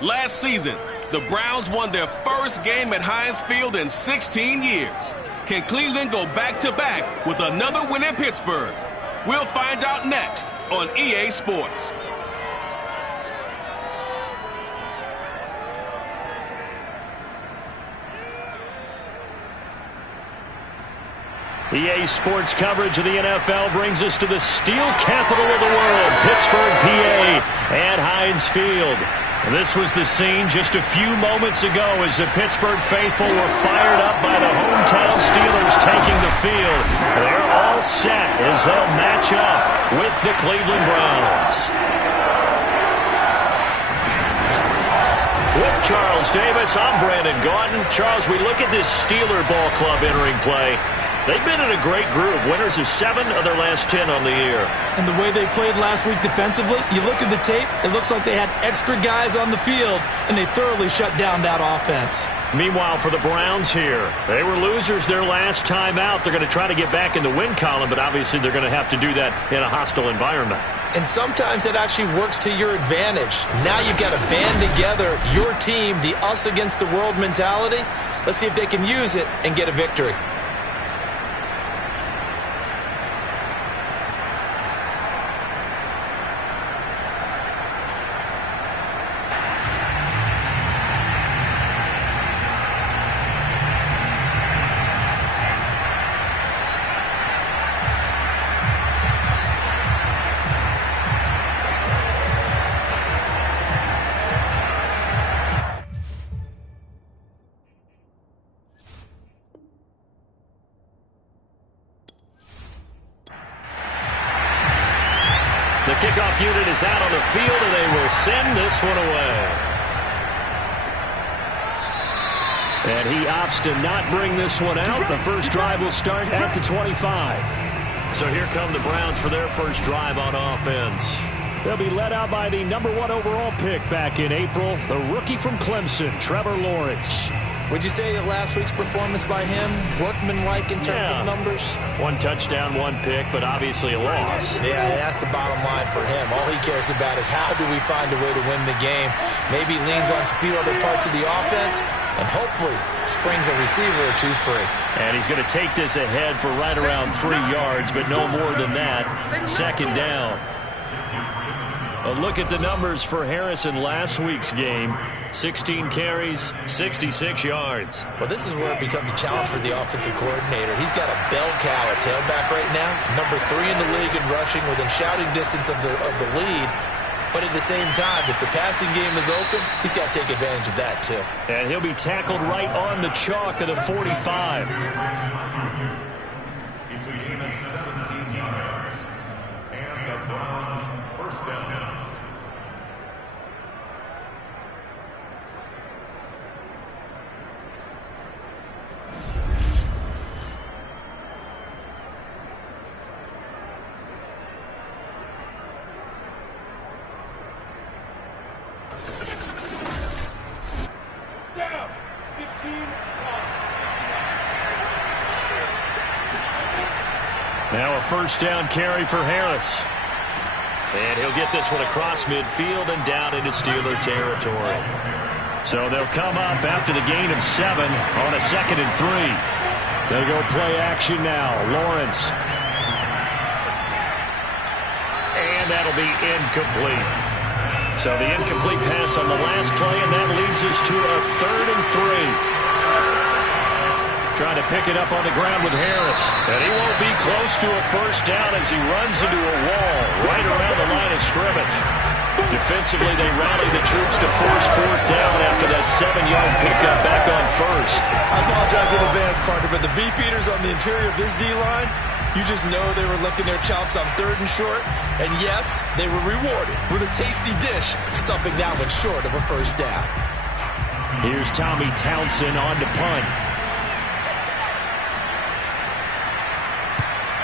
Last season, the Browns won their first game at Heinz Field in 16 years. Can Cleveland go back-to-back with another win in Pittsburgh? We'll find out next on EA Sports. EA Sports coverage of the NFL brings us to the steel capital of the world, Pittsburgh, PA, at Heinz Field. This was the scene just a few moments ago as the Pittsburgh faithful were fired up by the hometown Steelers taking the field. They're all set as they'll match up with the Cleveland Browns. With Charles Davis, I'm Brandon Gaudin. Charles, we look at this Steeler ball club entering play. They've been in a great group. Winners of 7 of their last 10 on the year. And the way they played last week defensively, you look at the tape, it looks like they had extra guys on the field, and they thoroughly shut down that offense. Meanwhile, for the Browns here, they were losers their last time out. They're going to try to get back in the win column, but obviously they're going to have to do that in a hostile environment. And sometimes it actually works to your advantage. Now you've got to band together your team, the us against the world mentality. Let's see if they can use it and get a victory. The kickoff unit is out on the field, and they will send this one away. And he opts to not bring this one out. The first drive will start at the 25. So here come the Browns for their first drive on offense. They'll be led out by the #1 overall pick back in April, the rookie from Clemson, Trevor Lawrence. Would you say that last week's performance by him, workmanlike in terms of numbers? 1 touchdown, 1 pick, but obviously a loss. Yeah, that's the bottom line for him. All he cares about is how do we find a way to win the game. Maybe leans on a few other parts of the offense, and hopefully springs a receiver or 2 free. And he's going to take this ahead for right around 3 yards, but no more than that. Second down. A look at the numbers for Harris in last week's game. 16 carries, 66 yards. Well, this is where it becomes a challenge for the offensive coordinator. He's got a bell cow at tailback right now, #3 in the league in rushing, within shouting distance of the lead. But at the same time, if the passing game is open, he's got to take advantage of that too. And he'll be tackled right on the chalk of the 45. It's a gain of 17 yards. And the Browns first down. Now a first down carry for Harris. And he'll get this one across midfield and down into Steeler territory. So they'll come up after the gain of 7 on a 2nd and 3. They'll go play action now. Lawrence. And that'll be incomplete. So the incomplete pass on the last play, and that leads us to a 3rd and 3. Trying to pick it up on the ground with Harris. And he won't be close to a first down as he runs into a wall right around the line of scrimmage. Defensively, they rally the troops to force 4th down after that 7-yard pickup back on 1st. I apologize in advance, partner, but the beefeaters on the interior of this D-line, you just know they were licking their chops on 3rd and short. And yes, they were rewarded with a tasty dish, stuffing that one short of a first down. Here's Tommy Townsend on to punt.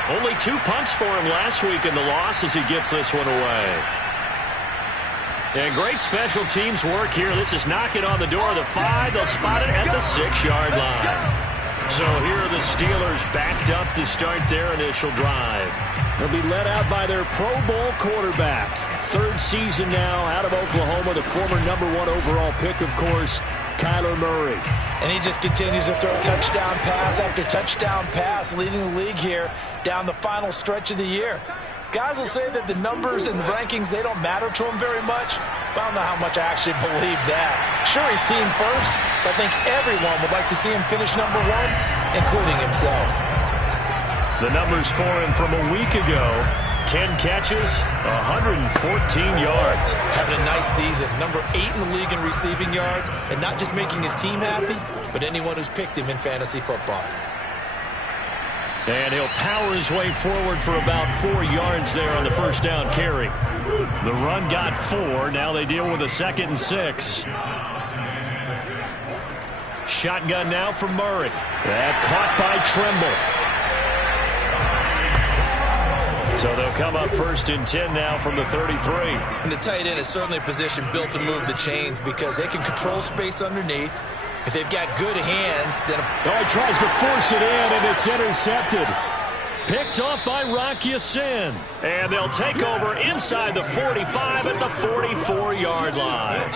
Only 2 punts for him last week in the loss as he gets this one away. And great special teams work here. This is knocking on the door of the 5. They'll spot it at the 6-yard line. So here are the Steelers backed up to start their initial drive. They'll be led out by their Pro Bowl quarterback. Third season now out of Oklahoma, the former #1 overall pick, of course, Kyler Murray. And he just continues to throw touchdown pass after touchdown pass, leading the league here down the final stretch of the year. Guys will say that the numbers and the rankings, they don't matter to him very much. But I don't know how much I actually believe that. Sure, he's team first, but I think everyone would like to see him finish #1, including himself. The numbers for him from a week ago: 10 catches, 114 yards. Having a nice season. #8 in the league in receiving yards, and not just making his team happy, but anyone who's picked him in fantasy football. And he'll power his way forward for about 4 yards there on the first down carry. The run got 4. Now they deal with a 2nd and 6. Shotgun now for Murray. That caught by Trimble. So they'll come up 1st and 10 now from the 33. And the tight end is certainly a position built to move the chains because they can control space underneath. If they've got good hands, then... Oh, he tries to force it in, and it's intercepted. Picked off by Rock Ya-Sin. And they'll take over inside the 45 at the 44-yard line.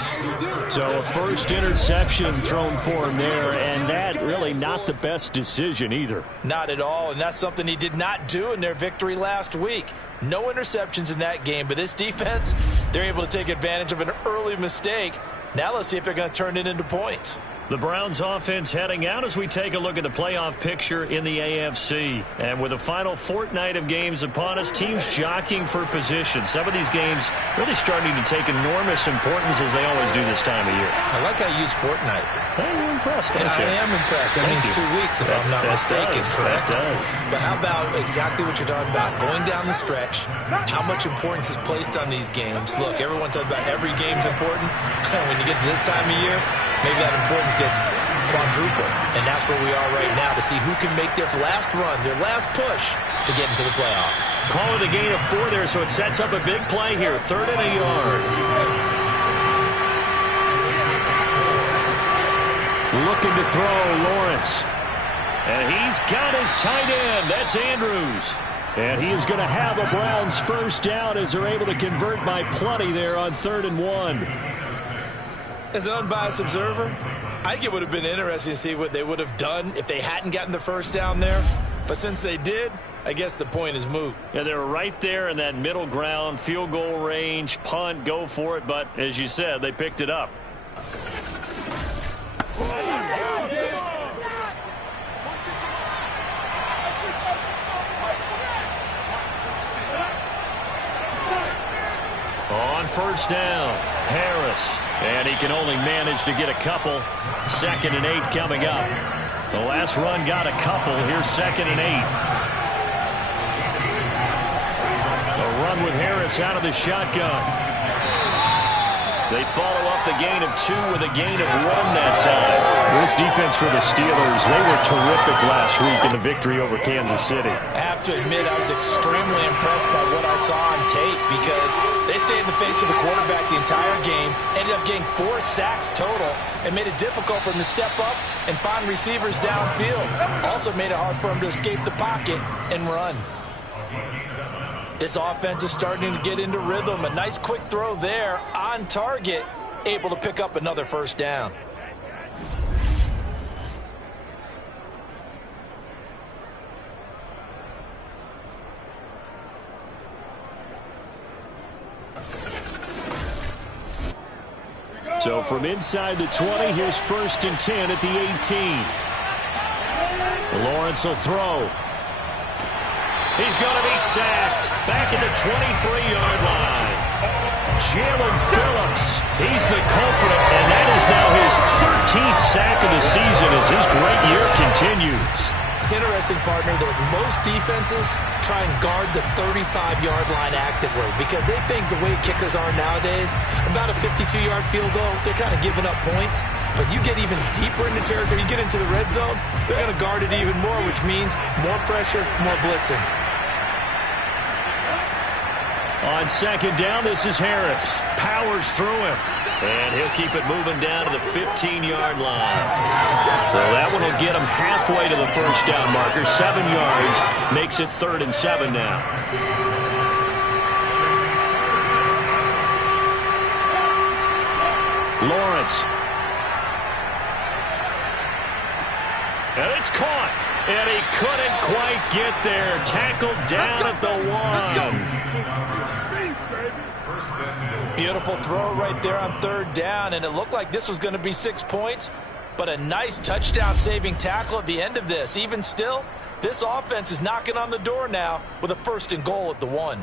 So a first interception thrown for him there, and that really not the best decision either. Not at all, and that's something he did not do in their victory last week. No interceptions in that game, but this defense, they're able to take advantage of an early mistake. Now let's see if they're going to turn it into points. The Browns offense heading out as we take a look at the playoff picture in the AFC. And with the final fortnight of games upon us, teams jockeying for position. Some of these games really starting to take enormous importance as they always do this time of year. I like how you use fortnight. Hey, you're impressed, don't you? I am impressed. That means 2 weeks if I'm not mistaken, correct? That does. But how about exactly what you're talking about? Going down the stretch, how much importance is placed on these games. Look, everyone talks about every game's important. When you get to this time of year, maybe that importance gets quadrupled. And that's where we are right now to see who can make their last run, their last push to get into the playoffs. Call it a gain of 4 there, so it sets up a big play here. 3rd and a yard. Looking to throw, Lawrence. And he's got his tight end. That's Andrews. And he is going to have a Browns first down as they're able to convert by plenty there on 3rd and 1. As an unbiased observer, I think it would have been interesting to see what they would have done if they hadn't gotten the first down there. But since they did, I guess the point is moot. Yeah, they were right there in that middle ground, field goal range, punt, go for it. But as you said, they picked it up. On first down, Harris. And he can only manage to get a couple. 2nd and 8 coming up. The last run got a couple. Here's 2nd and 8. A run with Harris out of the shotgun. They follow up the gain of 2 with a gain of 1 that time. This defense for the Steelers, they were terrific last week in the victory over Kansas City. I have to admit, I was extremely impressed by what I saw on tape because they stayed in the face of the quarterback the entire game, ended up getting 4 sacks total, and made it difficult for him to step up and find receivers downfield. Also made it hard for him to escape the pocket and run. This offense is starting to get into rhythm. A nice quick throw there on target, able to pick up another first down. So from inside the 20, here's 1st and 10 at the 18. Lawrence will throw. He's going to be sacked back at the 23-yard line. Jalen Phillips, he's the culprit, and that is now his 13th sack of the season as his great year continues. It's interesting, partner, that most defenses try and guard the 35-yard line actively because they think the way kickers are nowadays, about a 52-yard field goal, they're kind of giving up points. But you get even deeper into territory, you get into the red zone, they're going to guard it even more, which means more pressure, more blitzing. On second down, this is Harris. Powers through him. And he'll keep it moving down to the 15-yard line. So that one will get him halfway to the first down marker. 7 yards makes it 3rd and 7 now. Lawrence. And it's caught. And he couldn't quite get there. Tackled down at the 1. Beautiful throw right there on 3rd down, and it looked like this was going to be 6 points, but a nice touchdown-saving tackle at the end of this. Even still, this offense is knocking on the door now with a 1st and goal at the 1.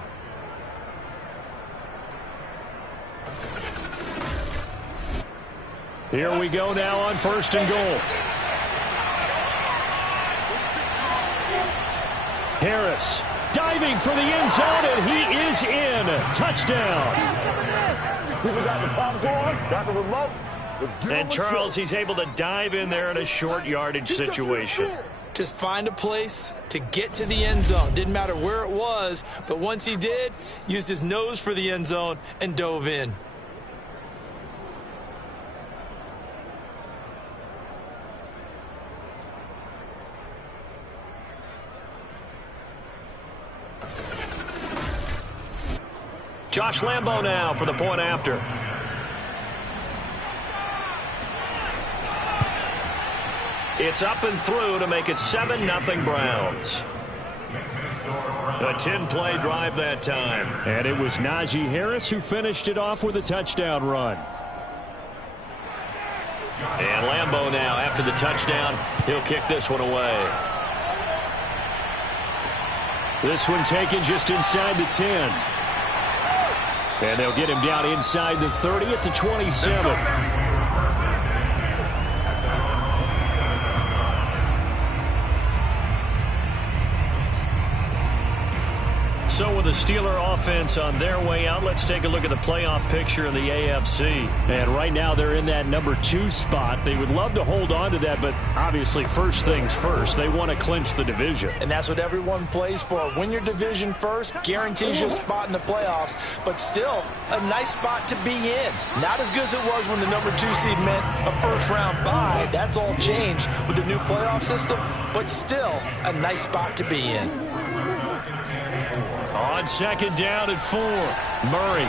Here we go now on 1st and goal. Harris diving for the end zone, and he is in. Touchdown. And Charles, he's able to dive in there in a short yardage situation. Just find a place to get to the end zone. Didn't matter where it was, but once he did, used his nose for the end zone and dove in. Josh Lambo now for the point after. It's up and through to make it 7-0 Browns. A 10-play drive that time. And it was Najee Harris who finished it off with a touchdown run. And Lambo now, after the touchdown, he'll kick this one away. This one taken just inside the 10. And they'll get him down inside the 30 at the 27. So with the Steeler offense on their way out, let's take a look at the playoff picture in the AFC. And right now they're in that number 2 spot. They would love to hold on to that, but obviously first things first. They want to clinch the division. And that's what everyone plays for. Win your division first, guarantees you a spot in the playoffs, but still a nice spot to be in. Not as good as it was when the number 2 seed meant a first-round bye. That's all changed with the new playoff system, but still a nice spot to be in. On second down and 4, Murray.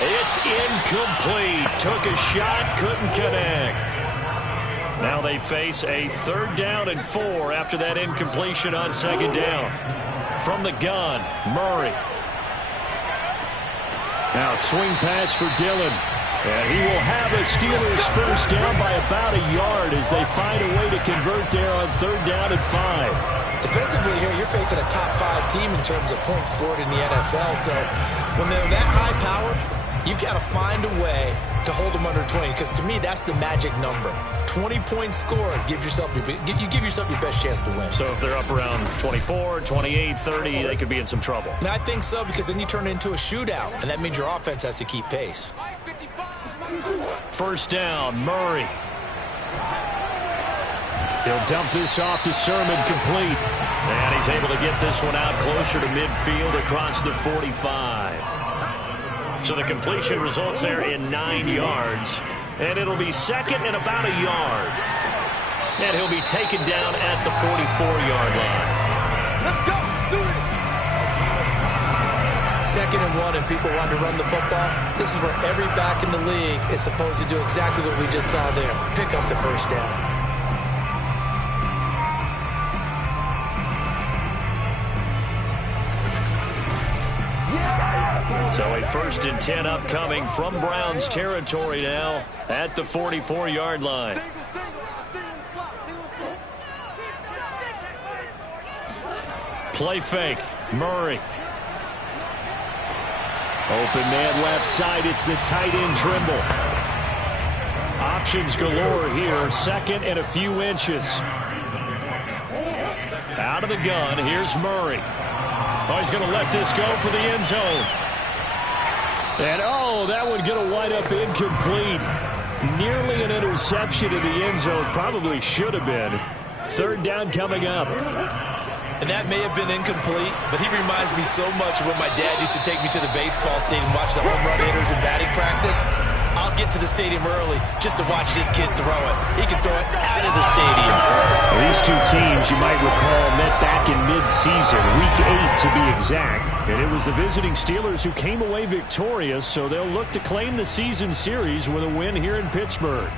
It's incomplete. Took a shot, couldn't connect. Now they face a 3rd down and 4 after that incompletion on second down. From the gun, Murray. Now swing pass for Dillon. And he will have a Steelers first down by about a yard as they find a way to convert there on 3rd down and 5. Defensively here, you're facing a top 5 team in terms of points scored in the NFL. So when they're that high powered, you've got to find a way to hold them under 20. Because to me, that's the magic number. 20-point score gives yourself you give yourself your best chance to win. So if they're up around 24, 28, 30, they could be in some trouble. And I think so, because then you turn it into a shootout, and that means your offense has to keep pace. First down, Murray. He'll dump this off to Sermon, complete. And he's able to get this one out closer to midfield across the 45. So the completion results there in 9 yards. And it'll be second and about a yard. And he'll be taken down at the 44-yard line. Let's go. Do it. 2nd and 1 and people want to run the football. This is where every back in the league is supposed to do exactly what we just saw there. Pick up the first down. So a 1st and 10 upcoming from Browns territory now at the 44-yard line. Play fake. Murray. Open man left side. It's the tight end Trimble. Options galore here. 2nd and a few inches. Out of the gun. Here's Murray. Oh, he's going to let this go for the end zone. And, oh, that one going to wind up incomplete. Nearly an interception in the end zone. Probably should have been. 3rd down coming up. And that may have been incomplete, but he reminds me so much of when my dad used to take me to the baseball stadium, watch the home run hitters in batting practice. I'll get to the stadium early just to watch this kid throw it. He can throw it out of the stadium. Well, these two teams, you might recall, met back in mid-season, Week 8 to be exact. And it was the visiting Steelers who came away victorious, so they'll look to claim the season series with a win here in Pittsburgh.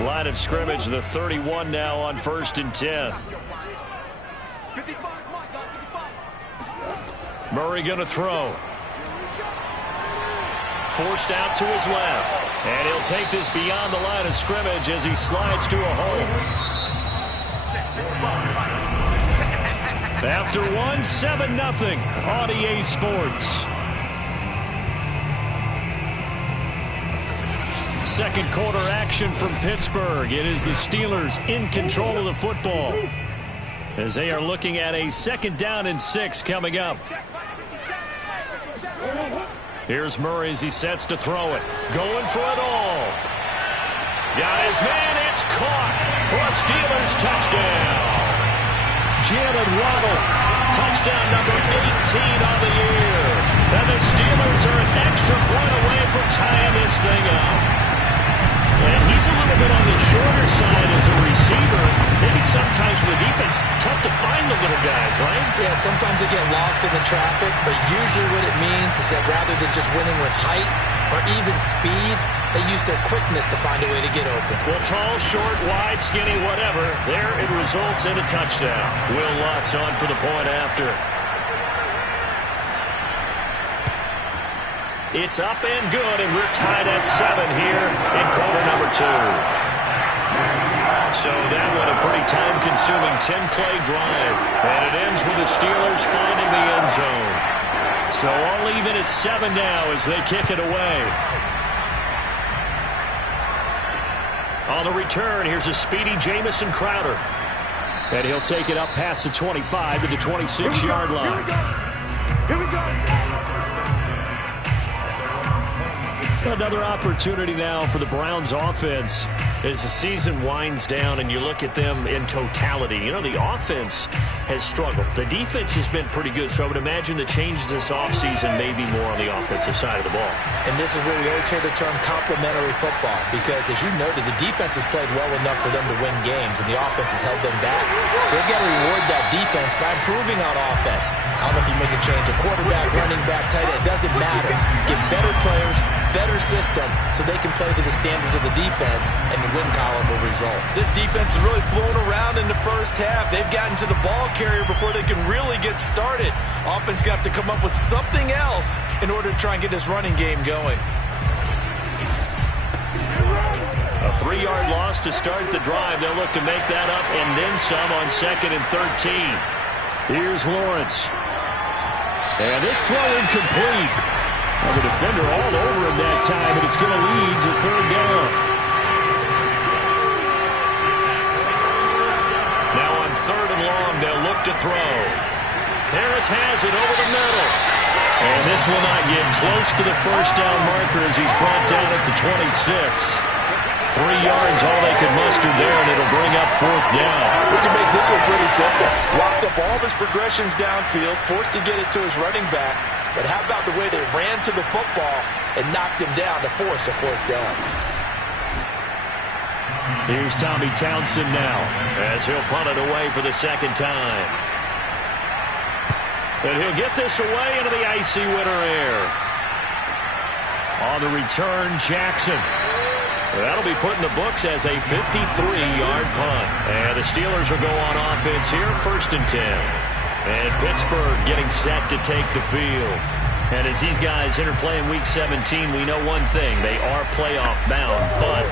Line of scrimmage, the 31 now on 1st and 10. Murray going to throw. Forced out to his left. And he'll take this beyond the line of scrimmage as he slides to a hole. After one, 7-0 on EA Sports. Second quarter action from Pittsburgh. It is the Steelers in control of the football as they are looking at a 2nd down and 6 coming up. Here's Murray as he sets to throw it. Going for it all. Got his man. It's caught for a Steelers touchdown. Jalen Waddle, touchdown number 18 on the year. And the Steelers are an extra point away from tying this thing up. And he's a little bit on the shorter side as a receiver. Maybe sometimes for the defense, tough to find the little guys, right? Yeah, sometimes they get lost in the traffic, but usually what it means is that rather than just winning with height or even speed, they use their quickness to find a way to get open. Well, tall, short, wide, skinny, whatever, there it results in a touchdown. Will Lutz on for the point after. It's up and good, and we're tied at 7 here in quarter number 2. So that one a pretty time-consuming 10-play drive. And it ends with the Steelers finding the end zone. So all even at 7 now as they kick it away. On the return, here's a speedy Jamison Crowder. And he'll take it up past the 25 to the 26-yard line. Here we go. Another opportunity now for the Browns offense as the season winds down and you look at them in totality. You know, the offense has struggled. The defense has been pretty good, so I would imagine the changes this offseason may be more on the offensive side of the ball. And this is where we always hear the term complementary football because, as you noted, the defense has played well enough for them to win games, and the offense has held them back. So they've got to reward that defense by improving on offense. I don't know if you make a change, a quarterback, running back, tight end, it doesn't matter. Get better players, better system, so they can play to the standards of the defense, and the win column will result. This defense is really flown around in the first half. They've gotten to the ball carrier before they can really get started. Offense got to come up with something else in order to try and get this running game going. A 3-yard loss to start the drive. They'll look to make that up and then some on 2nd and 13. Here's Lawrence. And this throw incomplete. Well, the defender all over him that time, and it's going to lead to 3rd down. Now on 3rd and long, they'll look to throw. Harris has it over the middle. And this will not get close to the 1st down marker as he's brought down at the 26. 3 yards, all they could muster there, and it'll bring up 4th down. We can make this one pretty simple. Locked up all of his progressions downfield, forced to get it to his running back. But how about the way they ran to the football and knocked him down to force a 4th down? Here's Tommy Townsend now as he'll punt it away for the 2nd time. And he'll get this away into the icy winter air. On the return, Jackson. That'll be put in the books as a 53-yard punt. And the Steelers will go on offense here, 1st and 10. And Pittsburgh getting set to take the field. And as these guys interplay in Week 17, we know one thing. They are playoff bound, but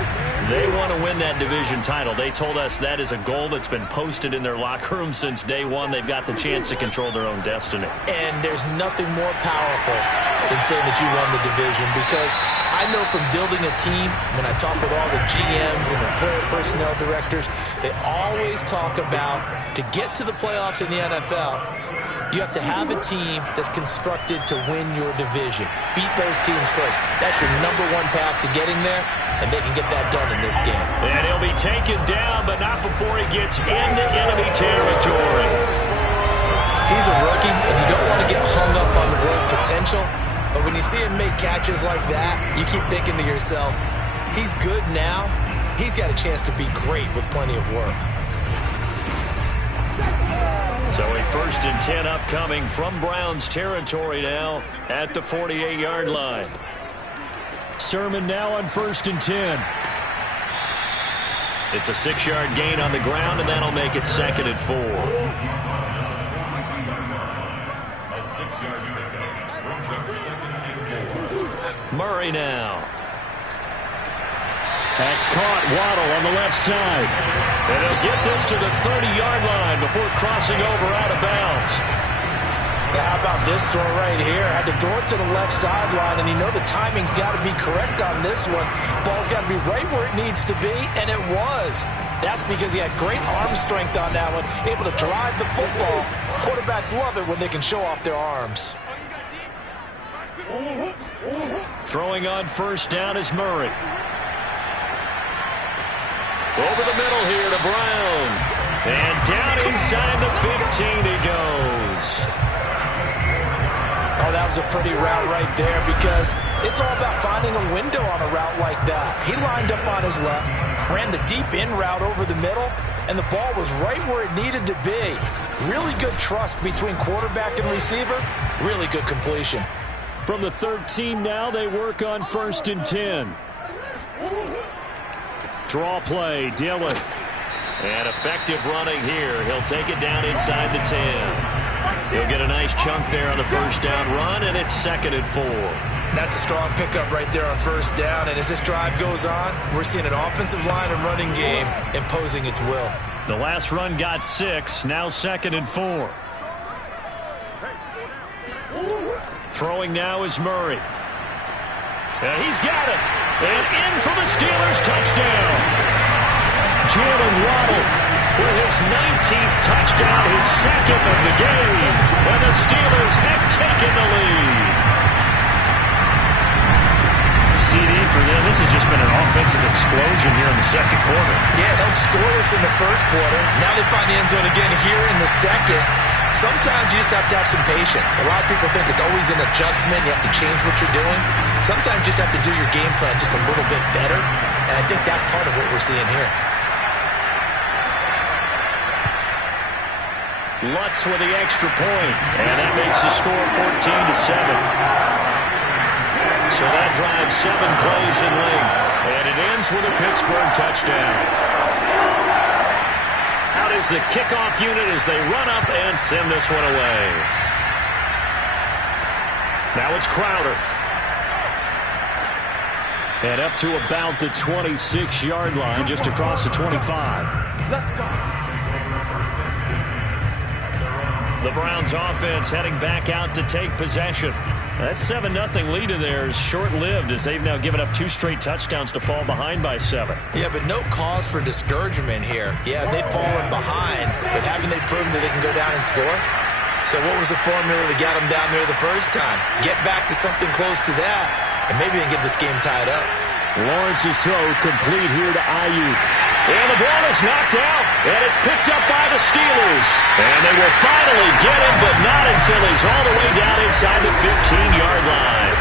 they want to win that division title. They told us that is a goal that's been posted in their locker room since day one. They've got the chance to control their own destiny. And there's nothing more powerful than saying that you won the division, because I know from building a team, when I talk with all the GMs and the player personnel directors, they always talk about to get to the playoffs in the NFL, You have to have a team that's constructed to win your division. Beat those teams first. That's your #1 path to getting there, and they can get that done in this game. And he'll be taken down, but not before he gets into enemy territory. He's a rookie, and you don't want to get hung up on the word potential, but when you see him make catches like that, you keep thinking to yourself, he's good now. He's got a chance to be great with plenty of work. So a 1st and 10 upcoming from Browns territory now at the 48-yard line. Sermon now on 1st and 10. It's a 6-yard gain on the ground, and that'll make it 2nd and 4. A 6-yard pickup brings up 2nd and 4. Murray now. That's caught. Waddle on the left side. And he'll get this to the 30-yard line before crossing over out of bounds. Now, how about this throw right here? Had to throw it to the left sideline, and you know the timing's got to be correct on this one. Ball's got to be right where it needs to be, and it was. That's because he had great arm strength on that one, able to drive the football. Quarterbacks love it when they can show off their arms. Throwing on 1st down is Murray. Over the middle here to Brown. And down inside the 15 he goes. Oh, that was a pretty route right there because it's all about finding a window on a route like that. He lined up on his left, ran the deep in route over the middle, and the ball was right where it needed to be. Really good trust between quarterback and receiver. Really good completion. From the 13 now, they work on 1st and 10. Draw play, Dillon. And effective running here. He'll take it down inside the 10. He'll get a nice chunk there on the 1st down run, and it's 2nd and 4. That's a strong pickup right there on 1st down, and as this drive goes on, we're seeing an offensive line and running game imposing its will. The last run got 6, now 2nd and 4. Throwing now is Murray. And he's got it. And in for the Steelers touchdown. Jalen Waddle with his 19th touchdown, his 2nd of the game. And the Steelers have taken the lead. CD for them. This has just been an offensive explosion here in the 2nd quarter. Yeah, held scoreless in the 1st quarter. Now they find the end zone again here in the 2nd. Sometimes you just have to have some patience. A lot of people think it's always an adjustment. You have to change what you're doing. Sometimes you just have to do your game plan just a little bit better. And I think that's part of what we're seeing here. Lutz with the extra point. And that makes the score 14-7. So that drives 7 plays in length. And it ends with a Pittsburgh touchdown. Out is the kickoff unit as they run up and send this one away. Now it's Crowder. And up to about the 26-yard line, just across the 25. Let's go. The Browns offense heading back out to take possession. That 7-0 lead of theirs short-lived as they've now given up 2 straight touchdowns to fall behind by 7. Yeah, but no cause for discouragement here. Yeah, they've fallen behind, but haven't they proven that they can go down and score? So what was the formula that got them down there the first time? Get back to something close to that, and maybe they can get this game tied up. Lawrence's throw complete here to Ayuk. And the ball is knocked out, and it's picked up by the Steelers. And they will finally get him, but not until he's all the way down inside the 15-yard line.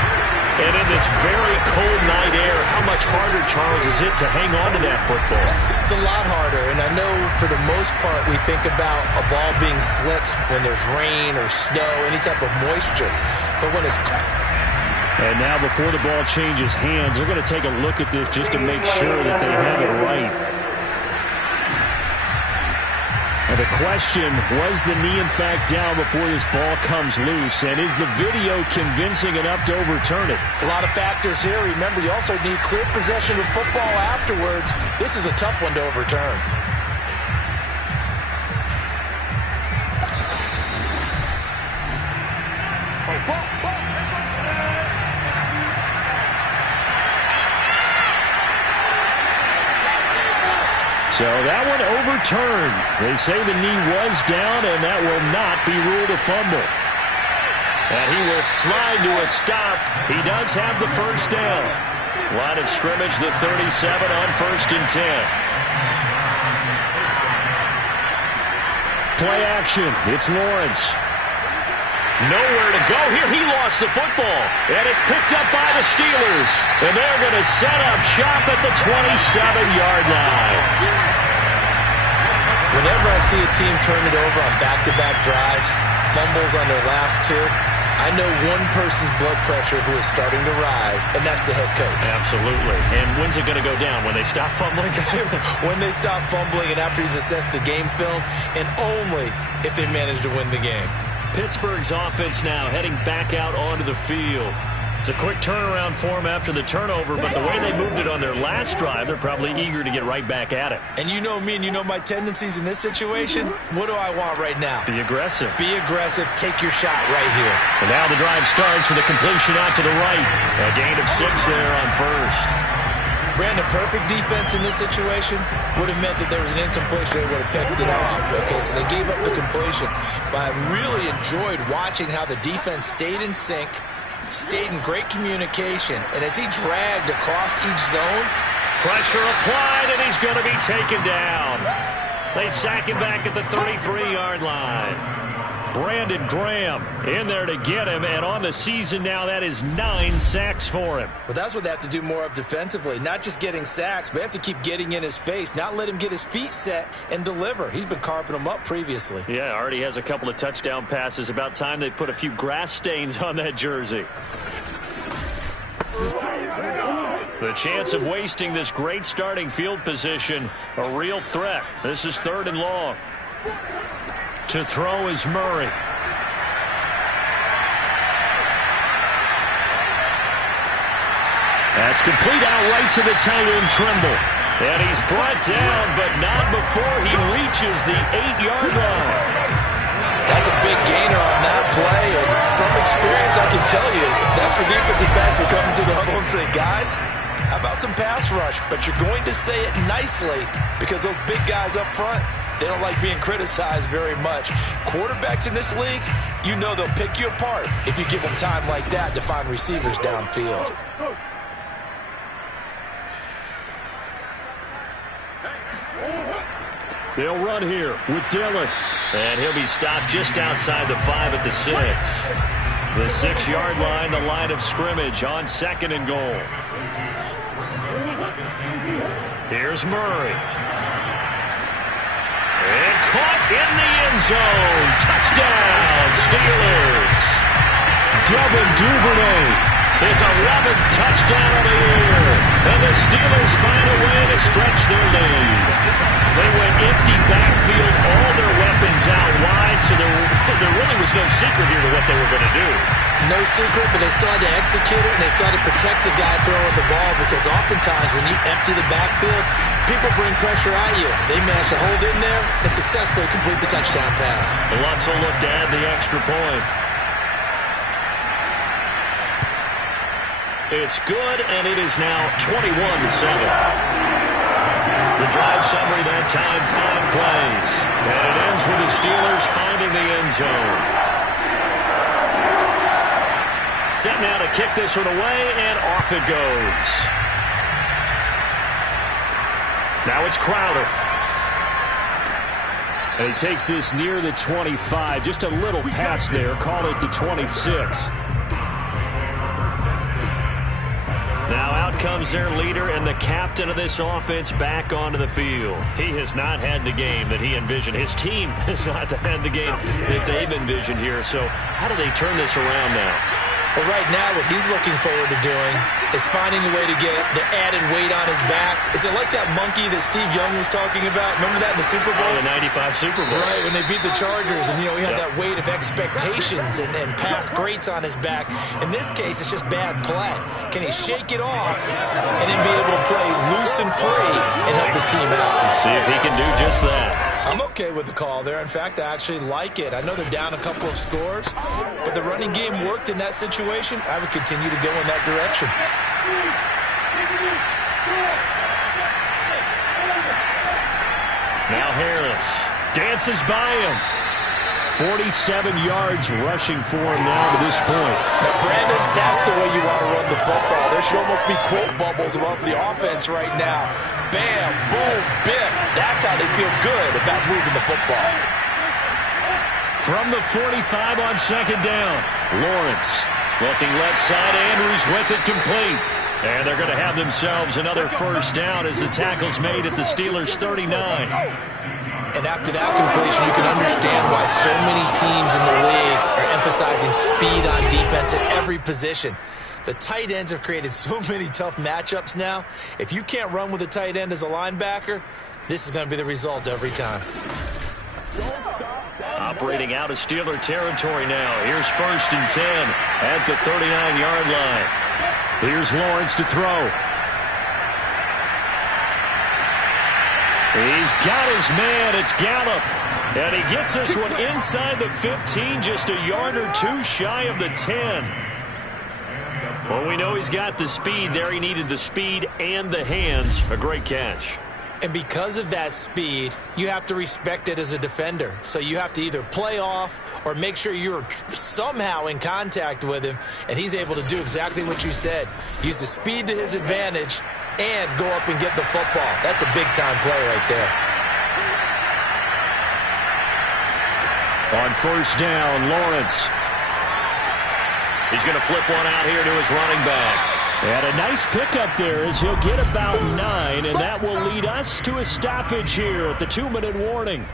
And in this very cold night air, how much harder, Charles, is it to hang on to that football? It's a lot harder, and I know for the most part we think about a ball being slick when there's rain or snow, any type of moisture. But when it's... And now before the ball changes hands, they're going to take a look at this just to make sure that they have it right. And the question, was the knee in fact down before this ball comes loose? And is the video convincing enough to overturn it? A lot of factors here. Remember, you also need clear possession of football afterwards. This is a tough one to overturn. So that one overturned. They say the knee was down, and that will not be ruled a fumble. And he will slide to a stop. He does have the first down. Line of scrimmage, the 37 on 1st and 10. Play action. It's Lawrence. Nowhere to go here. He lost the football. And it's picked up by the Steelers. And they're going to set up shop at the 27-yard line. Whenever I see a team turn it over on back-to-back drives, fumbles on their last two, I know one person's blood pressure who is starting to rise, and that's the head coach. Absolutely. And when's it going to go down? When they stop fumbling? When they stop fumbling and after he's assessed the game film, and only if they manage to win the game. Pittsburgh's offense now heading back out onto the field. It's a quick turnaround for them after the turnover, but the way they moved it on their last drive, they're probably eager to get right back at it. And you know me and you know my tendencies in this situation. What do I want right now? Be aggressive. Be aggressive. Take your shot right here. And now the drive starts with a completion out to the right. A gain of 6 there on first. Brandon, perfect defense in this situation would have meant that there was an incompletion. They would have picked it off. Okay, so they gave up the completion. But I really enjoyed watching how the defense stayed in sync, stayed in great communication, and as he dragged across each zone, pressure applied, and he's going to be taken down. They sack him back at the 33-yard line. Brandon Graham in there to get him, and on the season now, that is 9 sacks for him. Well, that's what they have to do more of defensively, not just getting sacks, but they have to keep getting in his face, not let him get his feet set and deliver. He's been carving them up previously. Yeah, already has a couple of touchdown passes. About time they put a few grass stains on that jersey. The chance of wasting this great starting field position, a real threat. This is 3rd and long. To throw is Murray. That's complete out right to the tight end, Trimble. And he's brought down, but not before he reaches the 8-yard line. That's a big gainer on that play, and from experience, I can tell you, that's where defensive backs will come to the huddle and say, guys, how about some pass rush? But you're going to say it nicely because those big guys up front, they don't like being criticized very much. Quarterbacks in this league, you know they'll pick you apart if you give them time like that to find receivers downfield. They'll run here with Dillon. And he'll be stopped just outside the 5 at the 6. The 6-yard line, the line of scrimmage on 2nd and goal. Here's Murray. And caught in the end zone. Touchdown, Steelers. Devin Duvernay. His 11th touchdown of the year. And the Steelers find a way to stretch their lead. They went empty backfield, all their weapons out wide, so there really was no secret here to what they were going to do. No secret, but they still had to execute it, and they still had to protect the guy throwing the ball, because oftentimes when you empty the backfield, people bring pressure at you. They managed to hold in there and successfully complete the touchdown pass. Lutz will look to add the extra point. It's good, and it is now 21-7. The drive summary that time, 5 plays. And it ends with the Steelers finding the end zone. Set now to kick this one away, and off it goes. Now it's Crowder. And he takes this near the 25. Just a little pass there. Call it the 26. Now out comes their leader and the captain of this offense back onto the field. He has not had the game that he envisioned. His team has not had the game that they've envisioned here. So how do they turn this around now? Well, right now, what he's looking forward to doing is finding a way to get the added weight on his back. Is it like that monkey that Steve Young was talking about? Remember that in the Super Bowl? Oh, the 95 Super Bowl. Right, when they beat the Chargers, and, he had that weight of expectations and past greats on his back. In this case, it's just bad play. Can he shake it off and then be able to play loose and free and help his team out? Let's see if he can do just that. I'm okay with the call there. In fact, I actually like it. I know they're down a couple of scores, but the running game worked in that situation. I would continue to go in that direction. Now Harris dances by him. 47 yards rushing for him now to this point. Now, Brandon, that's the way you want to run the football. There should almost be quote bubbles above the offense right now. Bam, boom, biff. That's how they feel good about moving the football. From the 45 on second down, Lawrence looking left side. Andrews with it complete. And they're going to have themselves another first down as the tackle's made at the Steelers' 39. And after that completion, you can understand why so many teams in the league are emphasizing speed on defense at every position. The tight ends have created so many tough matchups now. If you can't run with a tight end as a linebacker, this is going to be the result every time. Operating out of Steeler territory now. Here's 1st and 10 at the 39-yard line. Here's Lawrence to throw. He's got his man. It's Gallup. And he gets this one inside the 15, just a yard or two shy of the 10. Well, we know he's got the speed there. He needed the speed and the hands. A great catch. And because of that speed, you have to respect it as a defender. So you have to either play off or make sure you're somehow in contact with him. And he's able to do exactly what you said. Use the speed to his advantage and go up and get the football. That's a big-time play right there. On first down, Lawrence. He's going to flip one out here to his running back. And a nice pickup there as he'll get about 9, and that will lead us to a stoppage here at the 2-minute warning.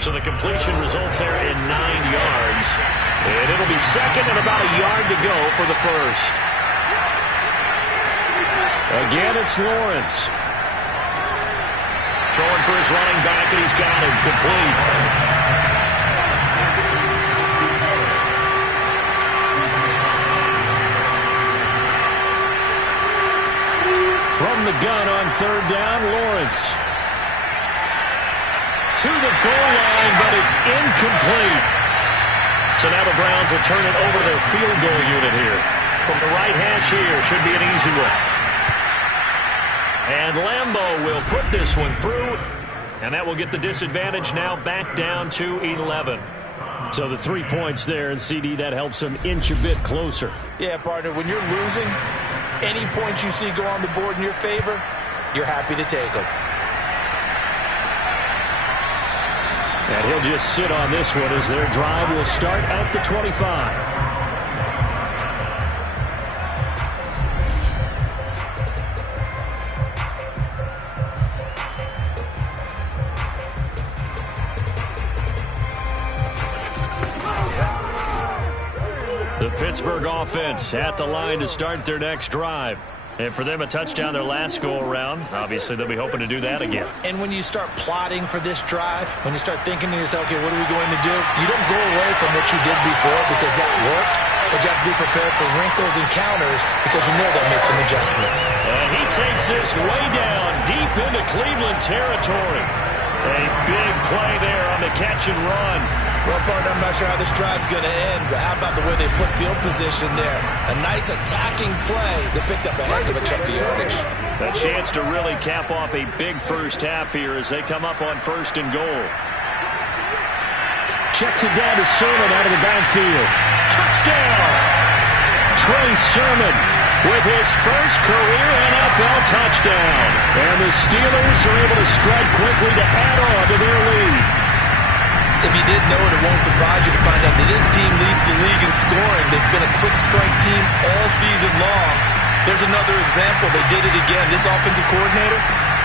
So the completion results there in 9 yards. And it'll be second and about a yard to go for the first. Again, it's Lawrence. Throwing for his running back, and he's got him complete. From the gun on third down, Lawrence. To the goal line, but it's incomplete. So now the Browns will turn it over to their field goal unit here. From the right hash here, should be an easy one. And Lambeau will put this one through, and that will get the disadvantage now back down to 11. So the 3 points there, and CD, that helps them inch a bit closer. Yeah, partner, when you're losing, any points you see go on the board in your favor, you're happy to take them. And he'll just sit on this one as their drive will start at the 25. The Pittsburgh offense at the line to start their next drive. And for them, a touchdown their last go-around. Obviously, they'll be hoping to do that again. And when you start plotting for this drive, when you start thinking to yourself, okay, what are we going to do? You don't go away from what you did before because that worked, but you have to be prepared for wrinkles and counters because you know they'll make some adjustments. And he takes this way down, deep into Cleveland territory. A big play there on the catch and run. Well, partner, I'm not sure how this drive's going to end, but how about the way they flip field position there? A nice attacking play that picked up a heck of a chunk of yardage. A chance to really cap off a big first half here as they come up on 1st and goal. Checks it down to Sermon out of the backfield. Touchdown! Trey Sermon with his first career NFL touchdown. And the Steelers are able to strike quickly to add on to their lead. If you didn't know it, it won't surprise you to find out that this team leads the league in scoring. They've been a quick strike team all season long. There's another example. They did it again. This offensive coordinator,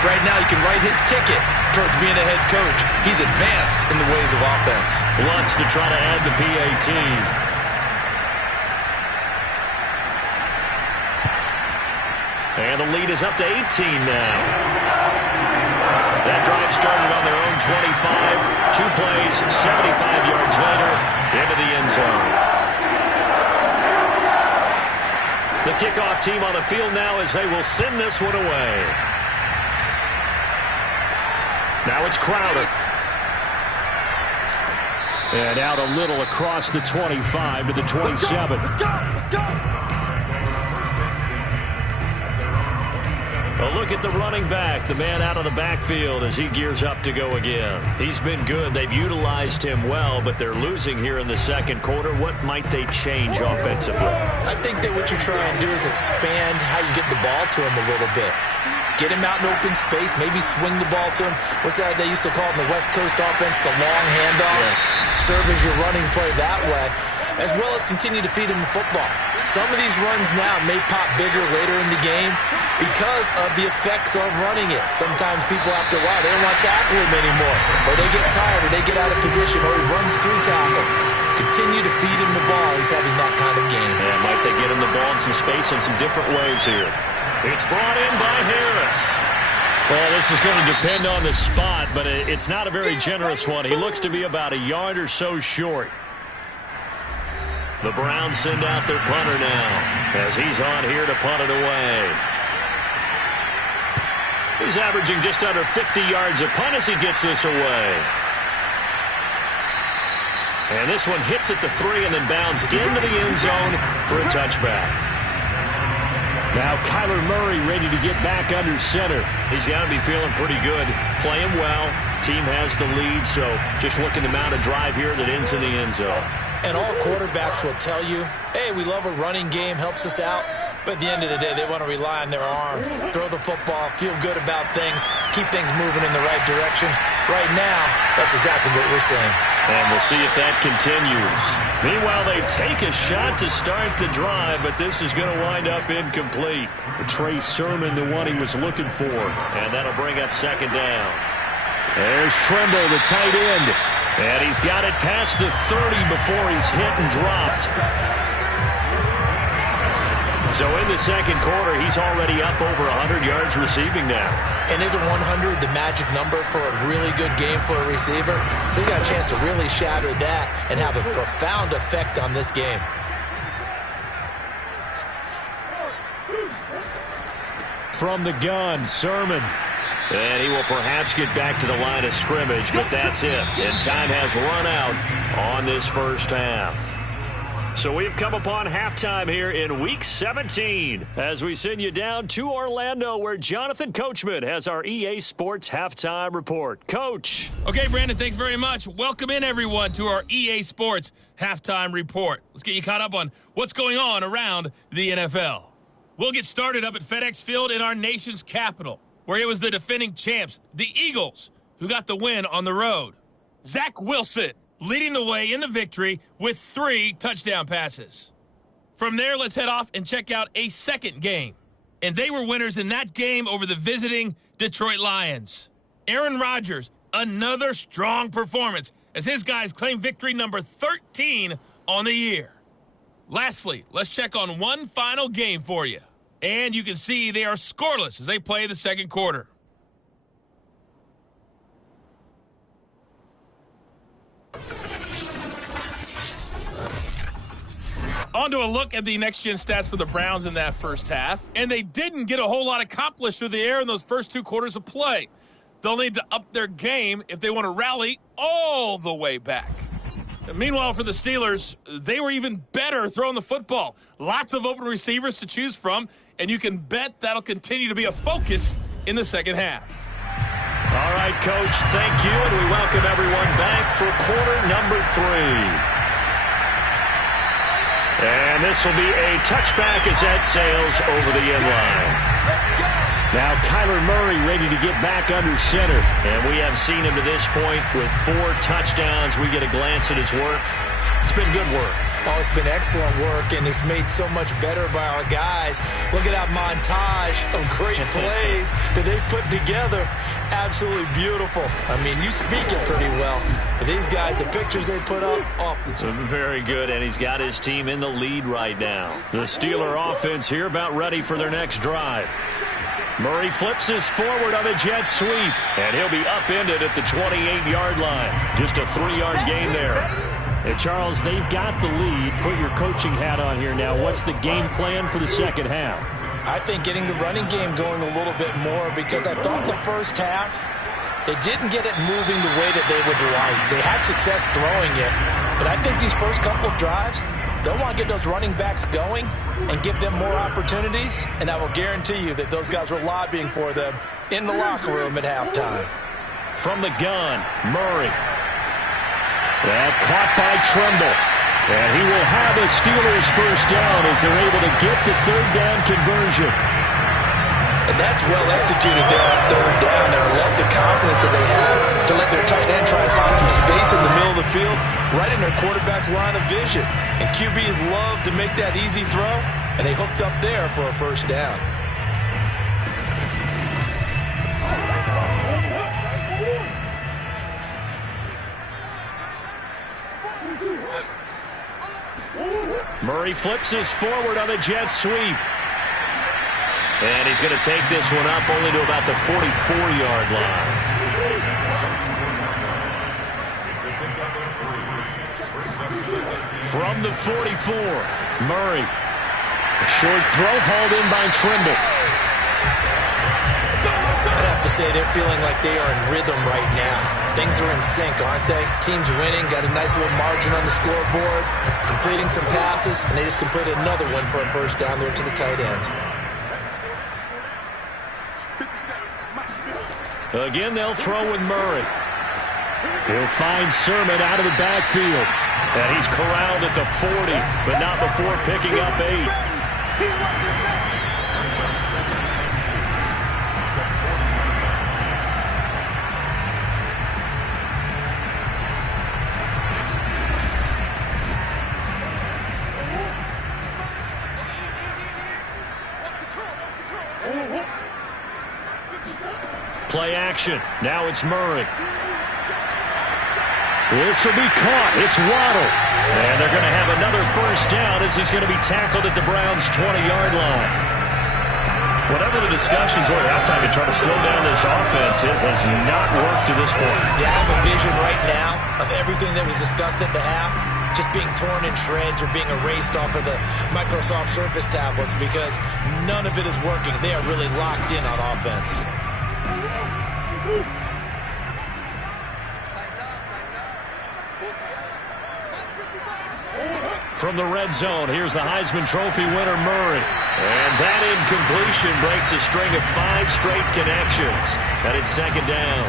right now, you can write his ticket towards being a head coach. He's advanced in the ways of offense. Wants to try to add the PAT. And the lead is up to 18 now. That drive started on their own 25. 2 plays, 75 yards later, into the end zone. The kickoff team on the field now as they will send this one away. Now it's Crowder. And out a little across the 25 to the 27. Let's go! A look at the running back, the man out of the backfield as he gears up to go again. He's been good. They've utilized him well, but they're losing here in the second quarter. What might they change offensively? I think that what you try and do is expand how you get the ball to him a little bit. Get him out in open space, maybe swing the ball to him. What's that they used to call it in the West Coast offense, the long handoff? Yeah. Serve as your running play that way, as well as continue to feed him the football. Some of these runs now may pop bigger later in the game because of the effects of running it. Sometimes people, after a while, they don't want to tackle him anymore, or they get tired, or they get out of position, or he runs through tackles. Continue to feed him the ball. He's having that kind of game. Yeah, might they get him the ball in some space in some different ways here. It's brought in by Harris. Well, this is going to depend on the spot, but it's not a very generous one. He looks to be about a yard or so short. The Browns send out their punter now as he's on here to punt it away. He's averaging just under 50 yards a punt as he gets this away. And this one hits at the 3 and then bounds into the end zone for a touchback. Now Kyler Murray ready to get back under center. He's got to be feeling pretty good. Playing well. Team has the lead, so just looking to mount a drive here that ends in the end zone. And all quarterbacks will tell you, hey, we love a running game, helps us out. But at the end of the day, they want to rely on their arm, throw the football, feel good about things, keep things moving in the right direction. Right now, that's exactly what we're seeing. And we'll see if that continues. Meanwhile, they take a shot to start the drive, but this is going to wind up incomplete. Trey Sermon, the one he was looking for. And that'll bring up second down. There's Tremble, the tight end. And he's got it past the 30 before he's hit and dropped. So in the second quarter, he's already up over 100 yards receiving now. And isn't 100 the magic number for a really good game for a receiver? So he got a chance to really shatter that and have a profound effect on this game. From the gun, Sermon. And he will perhaps get back to the line of scrimmage, but that's it. And time has run out on this first half. So we've come upon halftime here in Week 17 as we send you down to Orlando where Jonathan Coachman has our EA Sports Halftime Report. Coach. Okay, Brandon, thanks very much. Welcome in, everyone, to our EA Sports Halftime Report. Let's get you caught up on what's going on around the NFL. We'll get started up at FedEx Field in our nation's capital, where it was the defending champs, the Eagles, who got the win on the road. Zach Wilson leading the way in the victory with 3 touchdown passes. From there, let's head off and check out a second game. And they were winners in that game over the visiting Detroit Lions. Aaron Rodgers, another strong performance as his guys claim victory number 13 on the year. Lastly, let's check on one final game for you. And you can see they are scoreless as they play the second quarter. On to a look at the next-gen stats for the Browns in that first half. And they didn't get a whole lot accomplished through the air in those first 2 quarters of play. They'll need to up their game if they want to rally all the way back. And meanwhile, for the Steelers, they were even better throwing the football. Lots of open receivers to choose from, and you can bet that'll continue to be a focus in the second half. All right, Coach, thank you, and we welcome everyone back for quarter number 3. And this will be a touchback as that sails over the end line. Now Kyler Murray ready to get back under center. And we have seen him to this point with 4 touchdowns. We get a glance at his work. It's been good work. Oh, it's been excellent work, and it's made so much better by our guys. Look at that montage of great plays that they put together. Absolutely beautiful. I mean, you speak it pretty well. But these guys, the pictures they put up, very good, and he's got his team in the lead right now. The Steeler offense here about ready for their next drive. Murray flips his forward on a jet sweep, and he'll be upended at the 28-yard line. Just a 3-yard gain there. And Charles, they've got the lead. Put your coaching hat on here now. What's the game plan for the second half? I think getting the running game going a little bit more, because I thought the first half, they didn't get it moving the way that they would like. They had success throwing it, but I think these first couple of drives, they'll want to get those running backs going and give them more opportunities, and I will guarantee you that those guys were lobbying for them in the locker room at halftime. From the gun, Murray. That caught by Tremble. And he will have a Steelers first down as they're able to get the third down conversion. And that's well executed there on third down. And I love the confidence that they have to let their tight end try to find some space in the middle of the field, right in their quarterback's line of vision. And QBs love to make that easy throw, and they hooked up there for a first down. Murray flips us forward on a jet sweep. And he's going to take this one up only to about the 44-yard line. From the 44, Murray. A short throw hauled in by Trimble. I'd have to say they're feeling like they are in rhythm right now. Things are in sync, aren't they? Team's winning, got a nice little margin on the scoreboard, completing some passes, and they just completed another one for a first down there to the tight end. Again, they'll throw with Murray. He'll find Sermon out of the backfield. And he's corralled at the 40, but not before picking up 8. Play action. Now it's Murray. This will be caught. It's Waddle. And they're going to have another first down as he's going to be tackled at the Browns' 20-yard line. Whatever the discussions were at halftime to try to slow down this offense, it has not worked to this point. Yeah, I have a vision right now of everything that was discussed at the half just being torn in shreds or being erased off of the Microsoft Surface tablets because none of it is working. They are really locked in on offense. From the red zone, here's the Heisman Trophy winner, Murray. And that incompletion breaks a string of 5 straight connections. And it's second down.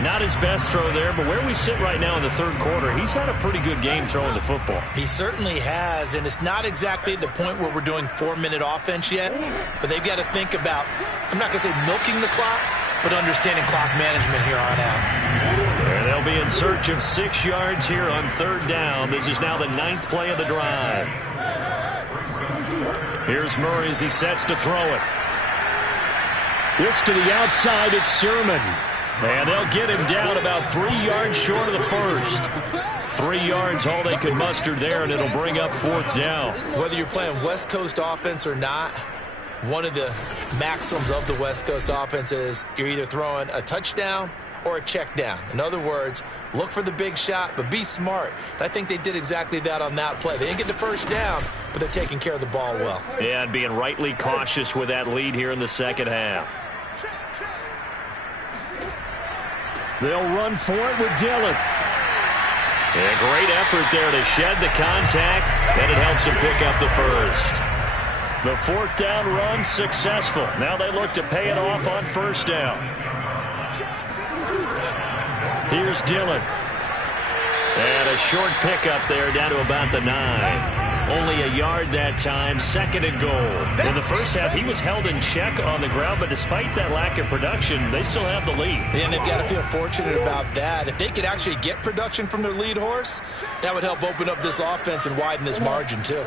Not his best throw there, but where we sit right now in the third quarter, he's had a pretty good game throwing the football. He certainly has, and it's not exactly at the point where we're doing 4-minute offense yet, but they've got to think about, I'm not going to say milking the clock, but understanding clock management here on out. And they'll be in search of 6 yards here on third down. This is now the 9th play of the drive. Here's Murray as he sets to throw it. This to the outside, it's Sermon. And they'll get him down about 3 yards short of the first. 3 yards, all they could muster there, and it'll bring up fourth down. Whether you're playing West Coast offense or not, one of the maxims of the West Coast offense is you're either throwing a touchdown or a check down. In other words, look for the big shot, but be smart. And I think they did exactly that on that play. They didn't get the first down, but they're taking care of the ball well. Yeah, and being rightly cautious with that lead here in the second half. They'll run for it with Dillon. A great effort there to shed the contact, and it helps him pick up the first. The fourth down run successful. Now they look to pay it off on first down. Here's Dillon. And a short pickup there down to about the 9. Only a yard that time, second and goal. In the first half, he was held in check on the ground, but despite that lack of production, they still have the lead. And they've got to feel fortunate about that. If they could actually get production from their lead horse, that would help open up this offense and widen this margin too.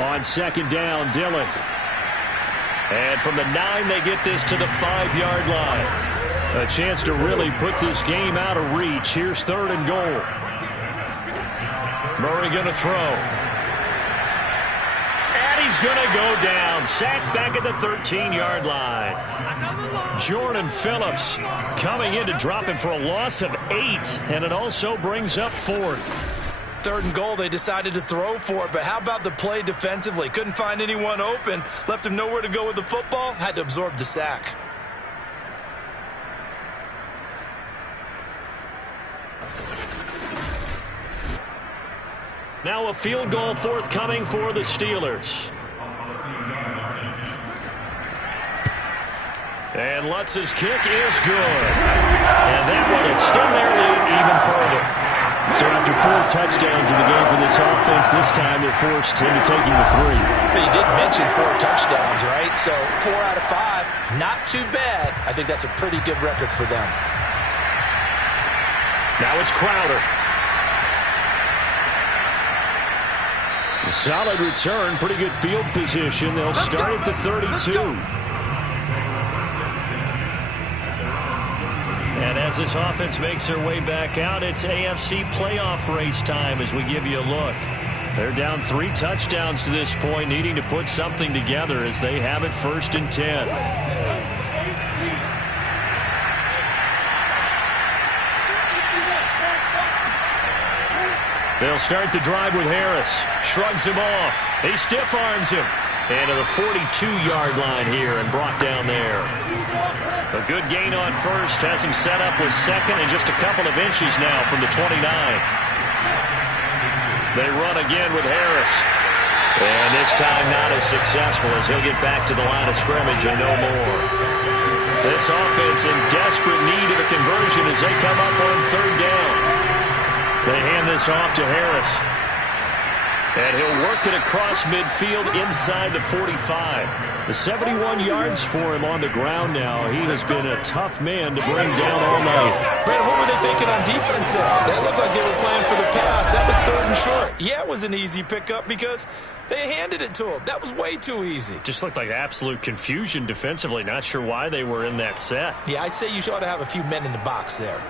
On second down, Dillon. And from the 9, they get this to the 5-yard line. A chance to really put this game out of reach. Here's third and goal. Murray going to throw. And he's going to go down. Sacked back at the 13-yard line. Jordan Phillips coming in to drop him for a loss of 8. And it also brings up fourth. Third and goal, they decided to throw for it, but how about the play defensively? Couldn't find anyone open, left him nowhere to go with the football, had to absorb the sack. Now a field goal forthcoming for the Steelers. And Lutz's kick is good. And that will extend their lead even further. So after 4 touchdowns in the game for this offense, this time they're forced into taking the 3. But you did mention 4 touchdowns, right? So 4 out of 5, not too bad. I think that's a pretty good record for them. Now it's Crowder. A solid return, pretty good field position. They'll start at the 32. And as this offense makes their way back out, it's AFC playoff race time as we give you a look. They're down 3 touchdowns to this point, needing to put something together as they have it 1st and 10. They'll start the drive with Harris. Shrugs him off. He stiff arms him. And to the 42-yard line here and brought down there. A good gain on first. Has him set up with second and just a couple of inches now from the 29. They run again with Harris. And this time not as successful as he'll get back to the line of scrimmage and no more. This offense in desperate need of a conversion as they come up on 3rd down. They hand this off to Harris. And he'll work it across midfield inside the 45. The 71 yards for him on the ground now. He has been a tough man to bring down all night. Brandon, what were they thinking on defense there? That looked like they were playing for the pass. That was 3rd and short. Yeah, it was an easy pickup because they handed it to him. That was way too easy. Just looked like absolute confusion defensively. Not sure why they were in that set. Yeah, I'd say you ought to have a few men in the box there.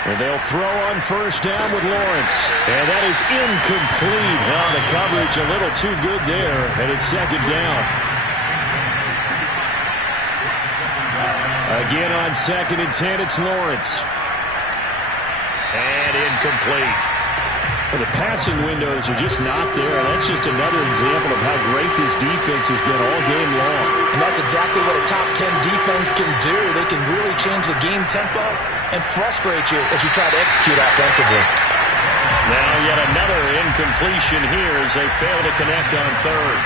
And they'll throw on 1st down with Lawrence. And that is incomplete. Now the coverage a little too good there. And it's 2nd down. Again on 2nd and 10, it's Lawrence. And incomplete. Well, the passing windows are just not there. That's just another example of how great this defense has been all game long. And that's exactly what a top 10 defense can do. They can really change the game tempo and frustrate you as you try to execute offensively. Now yet another incompletion here as they fail to connect on 3rd.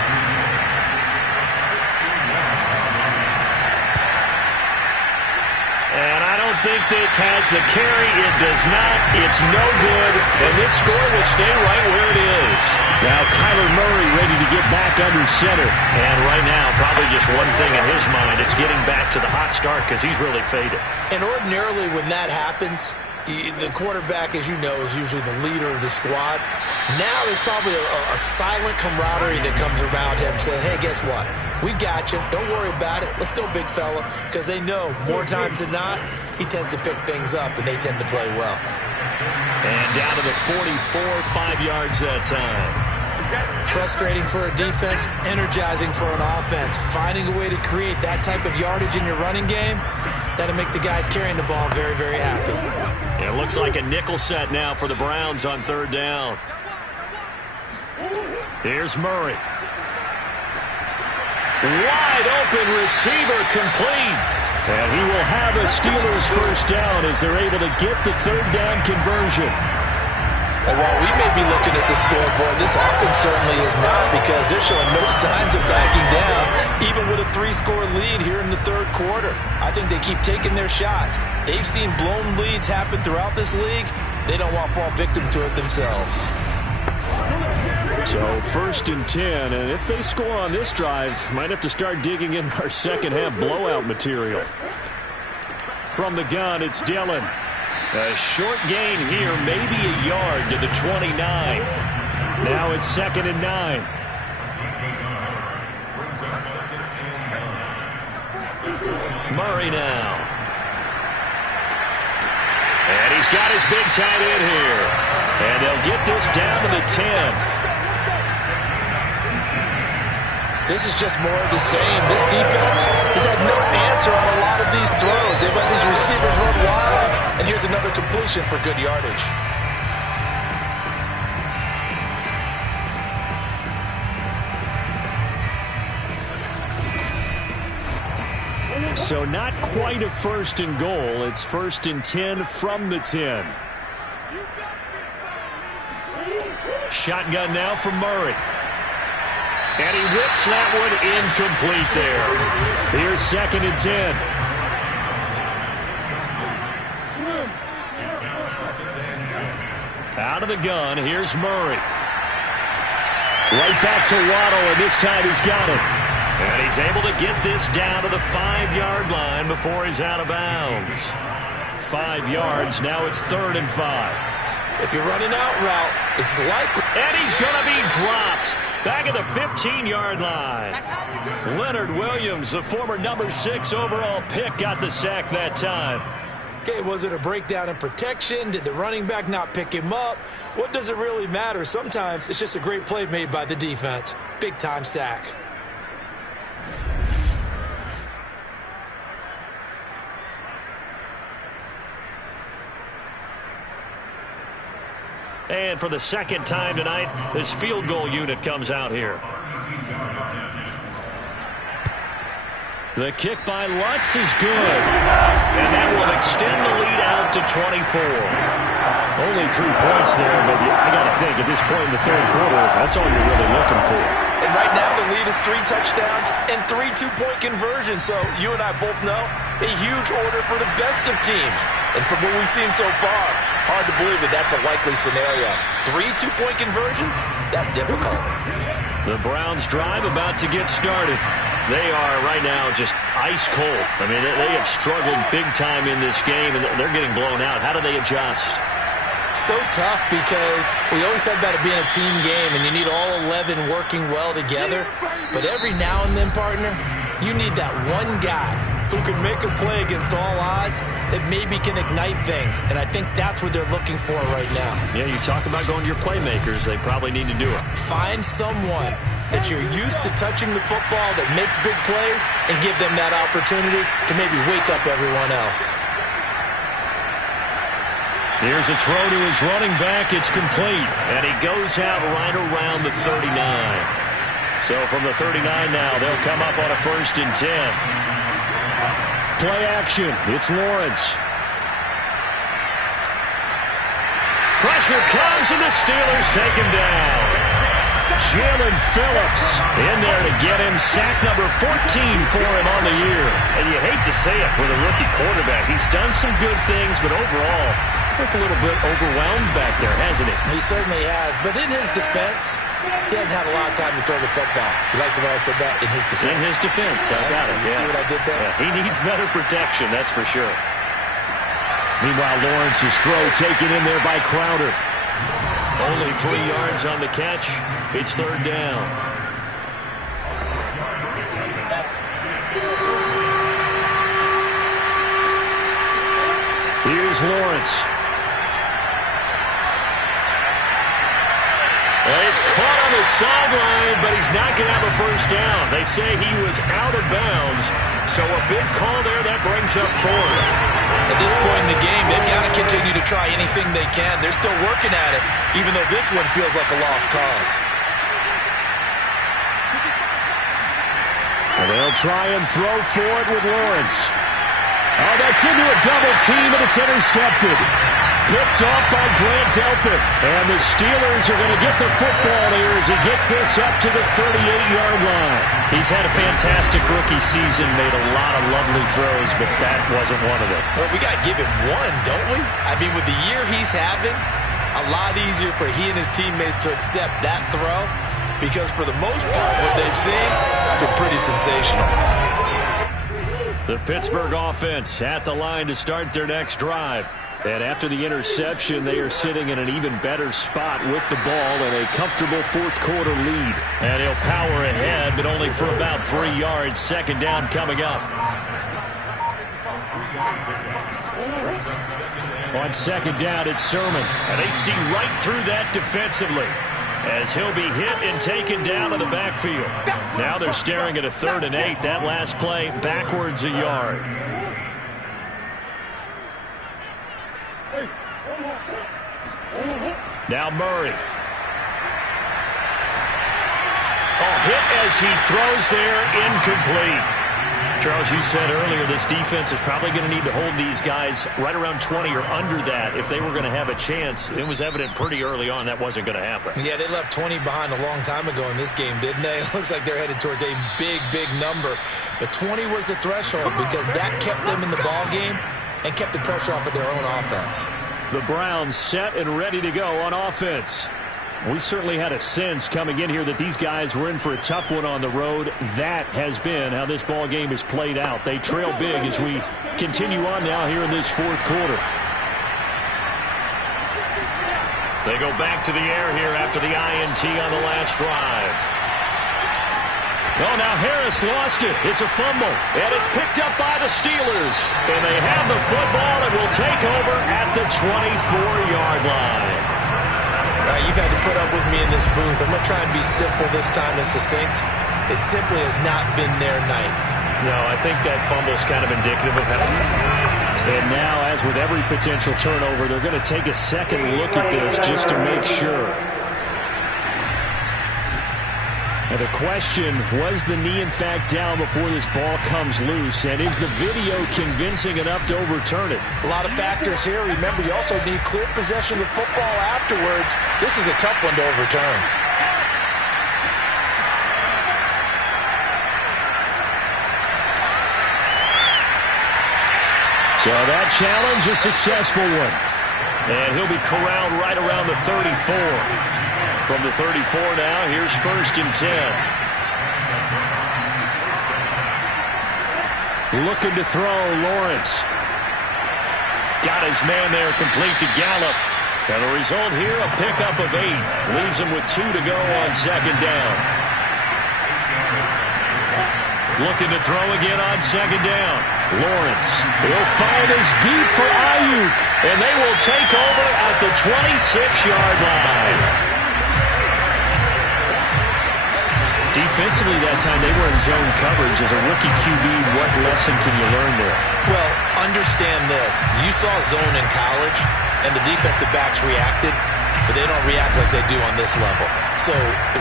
And I don't think this has the carry. It does not. It's no good. And this score will stay right where it is. Now Kyler Murray ready to get back under center. And right now, probably just one thing in his mind. It's getting back to the hot start because he's really faded. And ordinarily when that happens, the quarterback, as you know, is usually the leader of the squad. Now there's probably a silent camaraderie that comes around him saying, hey, guess what? We got you. Don't worry about it. Let's go, big fella. Because they know more times than not, he tends to pick things up, and they tend to play well. And down to the 44, 5 yards that time. Frustrating for a defense, energizing for an offense. Finding a way to create that type of yardage in your running game, that'll make the guys carrying the ball very, very happy. It looks like a nickel set now for the Browns on 3rd down. Here's Murray. Wide open receiver complete. And he will have a Steelers 1st down as they're able to get the 3rd down conversion. And while we may be looking at the scoreboard, this offense certainly is not, because they're showing no signs of backing down, even with a 3-score lead here in the 3rd quarter. I think they keep taking their shots. They've seen blown leads happen throughout this league. They don't want to fall victim to it themselves. So 1st and 10, and if they score on this drive, might have to start digging in our second-half blowout material. From the gun, it's Dillon. A short gain here, maybe a yard to the 29. Now it's 2nd and 9. Murray now. And he's got his big tight end here. And they'll get this down to the 10. This is just more of the same. This defense has had no answer on a lot of these throws. They've let these receivers run wild, and here's another completion for good yardage. So not quite a first and goal. It's first and 10 from the 10. Shotgun now from Murray. And he whips that one incomplete there. Here's second and 10. Out of the gun, here's Murray. Right back to Waddle, and this time he's got it. And he's able to get this down to the 5-yard line before he's out of bounds. 5 yards, now it's 3rd and 5. If you're running out route, it's likely. And he's going to be dropped. Back at the 15-yard line. Leonard Williams, the former number 6 overall pick, got the sack that time. Okay, was it a breakdown in protection? Did the running back not pick him up? What does it really matter? Sometimes it's just a great play made by the defense. Big-time sack. And for the second time tonight, this field goal unit comes out here. The kick by Lutz is good. And that will extend the lead out to 24. Only 3 points there, but I got to think at this point in the third quarter, that's all you're really looking for. And right now the lead is 3 touchdowns and 3 two-point conversions. So you and I both know a huge order for the best of teams. And from what we've seen so far, hard to believe that that's a likely scenario. 3 two-point conversions? That's difficult. The Browns drive about to get started. They are right now just ice cold. I mean, they have struggled big time in this game, and they're getting blown out. How do they adjust? So tough because we always said about it being a team game, and you need all 11 working well together. But every now and then, partner, you need that one guy who can make a play against all odds that maybe can ignite things. And I think that's what they're looking for right now. Yeah, you talk about going to your playmakers. They probably need to do it. Find someone that you're used to touching the football that makes big plays and give them that opportunity to maybe wake up everyone else. Here's a throw to his running back. It's complete. And he goes out right around the 39. So from the 39 now, they'll come up on a 1st and 10. Play action. It's Lawrence. Pressure comes, and the Steelers take him down. Jalen Phillips in there to get him. Sack number 14 for him on the year. And you hate to say it with a rookie quarterback. He's done some good things, but overall, looked a little bit overwhelmed back there, hasn't he? He certainly has. But in his defense, he hasn't had a lot of time to throw the football. You like the way I said that? In his defense. In his defense. I got it. You see what I did there? Yeah, he needs better protection, that's for sure. Meanwhile, Lawrence's throw taken in there by Crowder. Only 3 yards on the catch. It's 3rd down. Here's Lawrence. Well, he's caught on the sideline, but he's not going to have a 1st down. They say he was out of bounds, so a big call there that brings up 4th. At this point in the game, they've got to continue to try anything they can. They're still working at it, even though this one feels like a lost cause. And they'll try and throw for it with Lawrence. Oh, that's into a double team, and it's intercepted. Picked off by Grant Delpit. And the Steelers are going to get the football here as he gets this up to the 38-yard line. He's had a fantastic rookie season, made a lot of lovely throws, but that wasn't one of them. Well, we got to give him one, don't we? I mean, with the year he's having, a lot easier for he and his teammates to accept that throw because for the most part, what they've seen, it's been pretty sensational. The Pittsburgh offense at the line to start their next drive. And after the interception, they are sitting in an even better spot with the ball and a comfortable 4th quarter lead. And he'll power ahead, but only for about 3 yards. 2nd down coming up. On 2nd down, it's Sermon. And they see right through that defensively as he'll be hit and taken down to the backfield. Now they're staring at a 3rd and 8. That last play backwards a yard. Now Murray. Oh, hit as he throws there, incomplete. Charles, you said earlier this defense is probably going to need to hold these guys right around 20 or under that if they were going to have a chance. It was evident pretty early on that wasn't going to happen. Yeah, they left 20 behind a long time ago in this game, didn't they? It looks like they're headed towards a big, big number. But 20 was the threshold because that kept them in the ball game and kept the pressure off of their own offense. The Browns set and ready to go on offense. We certainly had a sense coming in here that these guys were in for a tough one on the road. That has been how this ball game has played out. They trail big as we continue on now here in this fourth quarter. They go back to the air here after the INT on the last drive. Oh, now Harris lost it. It's a fumble, and it's picked up by the Steelers. And they have the football and will take over at the 24-yard line. All right, you've had to put up with me in this booth. I'm going to try and be simple this time and succinct. It simply has not been their night. No, I think that fumble's kind of indicative of how... And now, as with every potential turnover, they're going to take a second look at this just to make sure. Now the question, was the knee in fact down before this ball comes loose? And is the video convincing enough to overturn it? A lot of factors here. Remember, you also need clear possession of the football afterwards. This is a tough one to overturn. So that challenge, a successful one. And he'll be corralled right around the 34. From the 34 now, here's 1st and 10. Looking to throw, Lawrence. Got his man there, complete to Gallup. And the result here, a pickup of 8. Leaves him with 2 to go on 2nd down. Looking to throw again on 2nd down. Lawrence will find his deep for Ayuk. And they will take over at the 26-yard line. Defensively that time, they were in zone coverage. As a rookie QB, what lesson can you learn there? Well, understand this. You saw zone in college, and the defensive backs reacted, but they don't react like they do on this level. So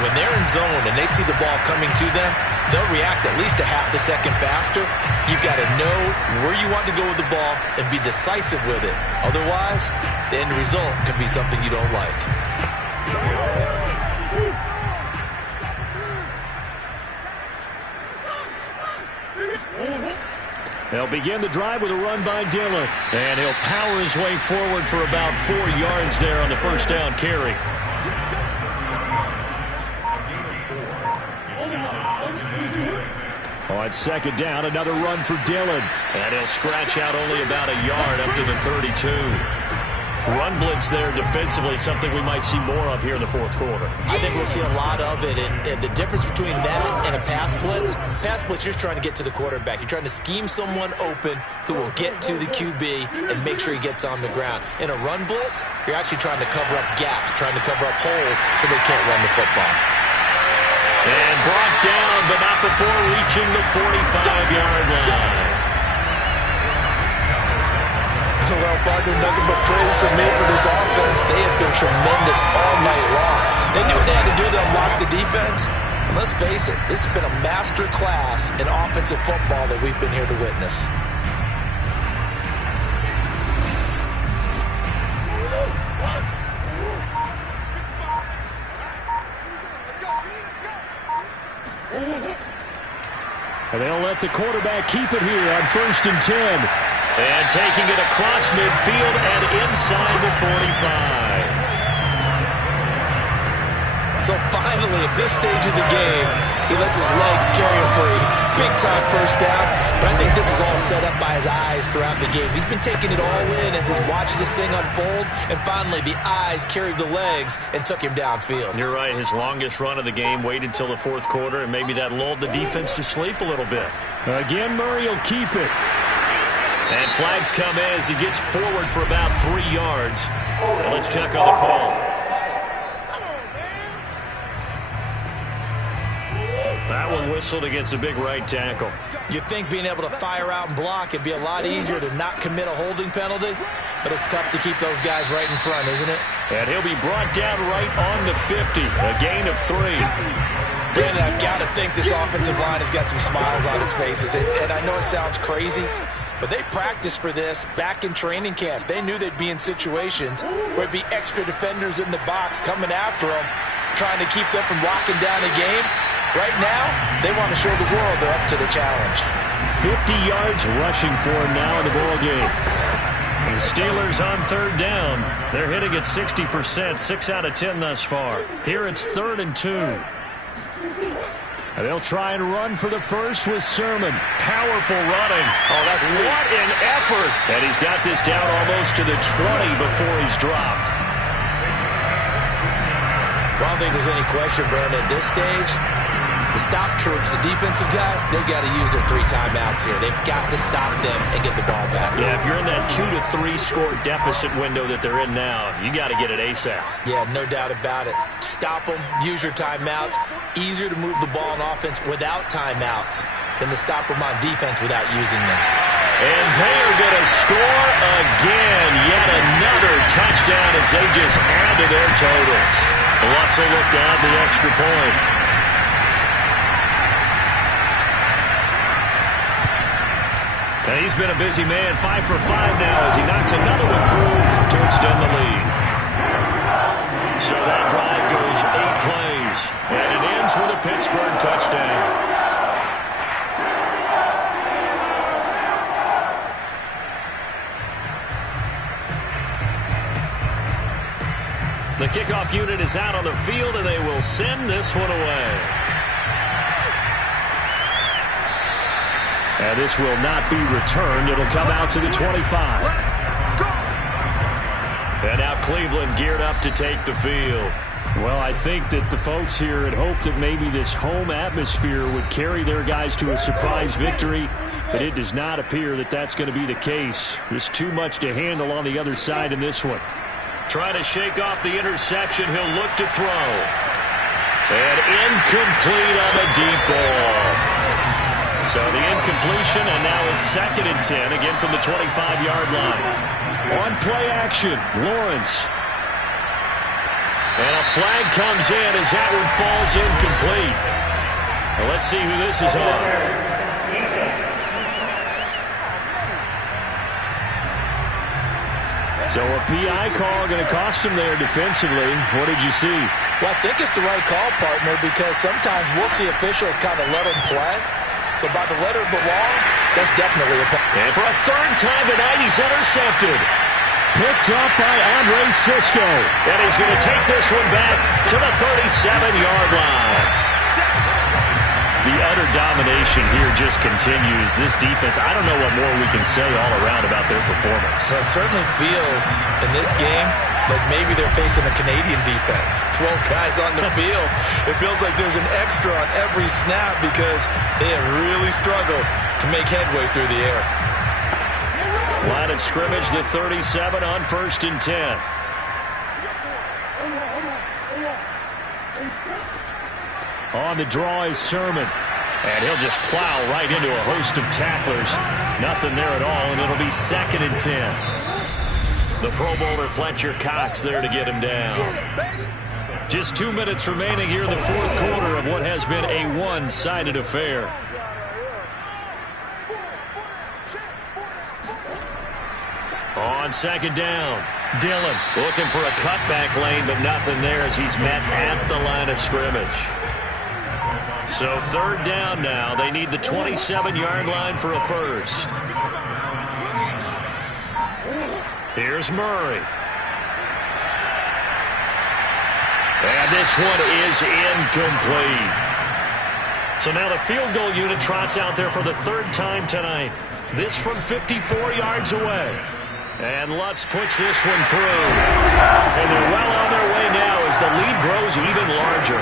when they're in zone and they see the ball coming to them, they'll react at least a half a second faster. You've got to know where you want to go with the ball and be decisive with it. Otherwise, the end result could be something you don't like. They'll begin the drive with a run by Dillon. And he'll power his way forward for about 4 yards there on the 1st down carry. On 2nd down, another run for Dillon. And he'll scratch out only about a yard up to the 32. Run blitz there defensively, something we might see more of here in the 4th quarter. I think we'll see a lot of it, and the difference between that and a pass blitz, you're just trying to get to the quarterback. You're trying to scheme someone open who will get to the QB and make sure he gets on the ground. In a run blitz, you're actually trying to cover up gaps, trying to cover up holes so they can't run the football. And brought down, but not before reaching the 45-yard line. Well, partner, nothing but praise from me for this offense. They have been tremendous all night long. They knew what they had to do to unlock the defense. And let's face it, this has been a master class in offensive football that we've been here to witness. And they'll let the quarterback keep it here on 1st and 10. And taking it across midfield and inside the 45. So finally, at this stage of the game, he lets his legs carry him for a big-time 1st down. But I think this is all set up by his eyes throughout the game. He's been taking it all in as he's watched this thing unfold. And finally, the eyes carried the legs and took him downfield. You're right. His longest run of the game waited till the 4th quarter, and maybe that lulled the defense to sleep a little bit. Again, Murray will keep it. And flags come as he gets forward for about 3 yards. And let's check on the call. That one whistled against a big right tackle. You'd think being able to fire out and block it'd be a lot easier to not commit a holding penalty, but it's tough to keep those guys right in front, isn't it? And he'll be brought down right on the 50, a gain of 3. Brandon, I've got to think this offensive line has got some smiles on its faces. And I know it sounds crazy, but they practiced for this back in training camp. They knew they'd be in situations where it'd be extra defenders in the box coming after them, trying to keep them from locking down a game. Right now, they want to show the world they're up to the challenge. 50 yards rushing for him now in the ball game. And the Steelers on third down. They're hitting at 60%, 6 out of 10 thus far. Here it's 3rd and 2. And they'll try and run for the first with Sermon. Powerful running. Oh, that's sweet. What an effort. And he's got this down almost to the 20 before he's dropped. Well, I don't think there's any question, Brandon, at this stage. The stop troops, the defensive guys, they've got to use their 3 timeouts here. They've got to stop them and get the ball back. Yeah, if you're in that 2 to 3 score deficit window that they're in now, you got to get it ASAP. Yeah, no doubt about it. Stop them, use your timeouts. Easier to move the ball on offense without timeouts than to stop them on defense without using them. And they're going to score again. Yet another touchdown as they just add to their totals. Lutz will look down the extra point. And he's been a busy man, 5 for 5 now as he knocks another one through to extend the lead. So that drive goes 8 plays, and it ends with a Pittsburgh touchdown. The kickoff unit is out on the field, and they will send this one away. And this will not be returned. It'll come out to the 25. And now Cleveland geared up to take the field. Well, I think that the folks here had hoped that maybe this home atmosphere would carry their guys to a surprise victory, but it does not appear that that's going to be the case. There's too much to handle on the other side in this one. Trying to shake off the interception. He'll look to throw. And incomplete on the deep ball. So the incompletion, and now it's 2nd and 10, again from the 25-yard line. On play action, Lawrence. And a flag comes in as that one falls incomplete. Well, let's see who this is on. So a PI call going to cost him there defensively. What did you see? Well, I think it's the right call, partner, because sometimes we'll see officials kind of let them play. But by the letter of the law, that's definitely a penalty. And for a 3rd time tonight, he's intercepted. Picked up by Andre Sisco. And he's going to take this one back to the 37-yard line. The utter domination here just continues. This defense, I don't know what more we can say all around about their performance. Well, it certainly feels in this game like maybe they're facing a Canadian defense. 12 guys on the field. It feels like there's an extra on every snap because they have really struggled to make headway through the air. Line of scrimmage, the 37 on 1st and 10. On the draw is Sermon. And he'll just plow right into a host of tacklers. Nothing there at all, and it'll be 2nd and 10. The Pro Bowler Fletcher Cox there to get him down. Just 2 minutes remaining here in the 4th quarter of what has been a one-sided affair. On 2nd down, Dillon looking for a cutback lane, but nothing there as he's met at the line of scrimmage. So 3rd down now. They need the 27-yard line for a first. Here's Murray. And this one is incomplete. So now the field goal unit trots out there for the 3rd time tonight. This from 54 yards away. And Lutz puts this one through. And they're well on their way now as the lead grows even larger.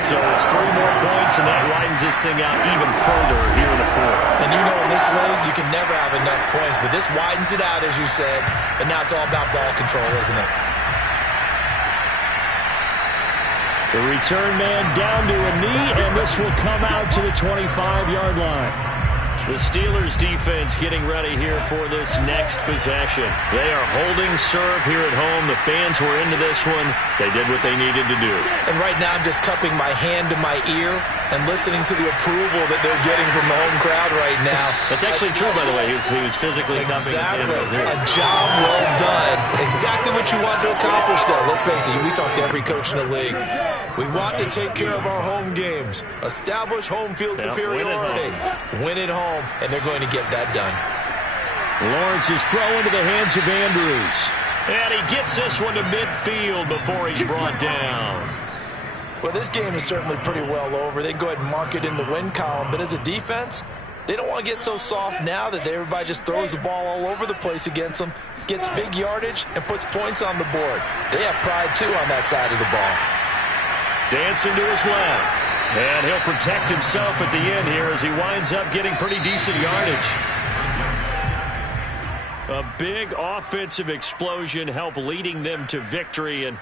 So it's 3 more points, and that widens this thing out even further here in the 4th. And you know in this league, you can never have enough points, but this widens it out, as you said, and now it's all about ball control, isn't it? The return man down to a knee, and this will come out to the 25-yard line. The Steelers defense getting ready here for this next possession. They are holding serve here at home. The fans were into this one. They did what they needed to do. And right now I'm just cupping my hand to my ear and listening to the approval that they're getting from the home crowd right now. That's actually true, by the way. He was physically cupping his hand. A job well done. Exactly what you want to accomplish, though. Let's face it, we talk to every coach in the league. We want to take care of our home games, establish home field superiority, win at home, and they're going to get that done. Lawrence's throw into the hands of Andrews. And he gets this one to midfield before he's brought down. Well, this game is certainly pretty well over. They can go ahead and mark it in the win column, but as a defense, they don't want to get so soft now that everybody just throws the ball all over the place against them, gets big yardage, and puts points on the board. They have pride, too, on that side of the ball. Dancing to his left. And he'll protect himself at the end here as he winds up getting pretty decent yardage. A big offensive explosion helped leading them to victory. And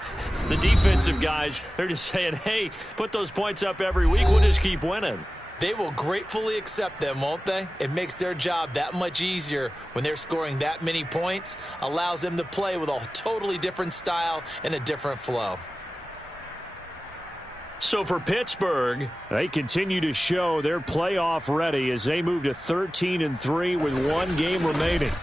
the defensive guys, they're just saying, hey, put those points up every week. We'll just keep winning. They will gratefully accept them, won't they? It makes their job that much easier when they're scoring that many points. Allows them to play with a totally different style and a different flow. So for Pittsburgh, they continue to show they're playoff ready as they move to 13-3 with one game remaining.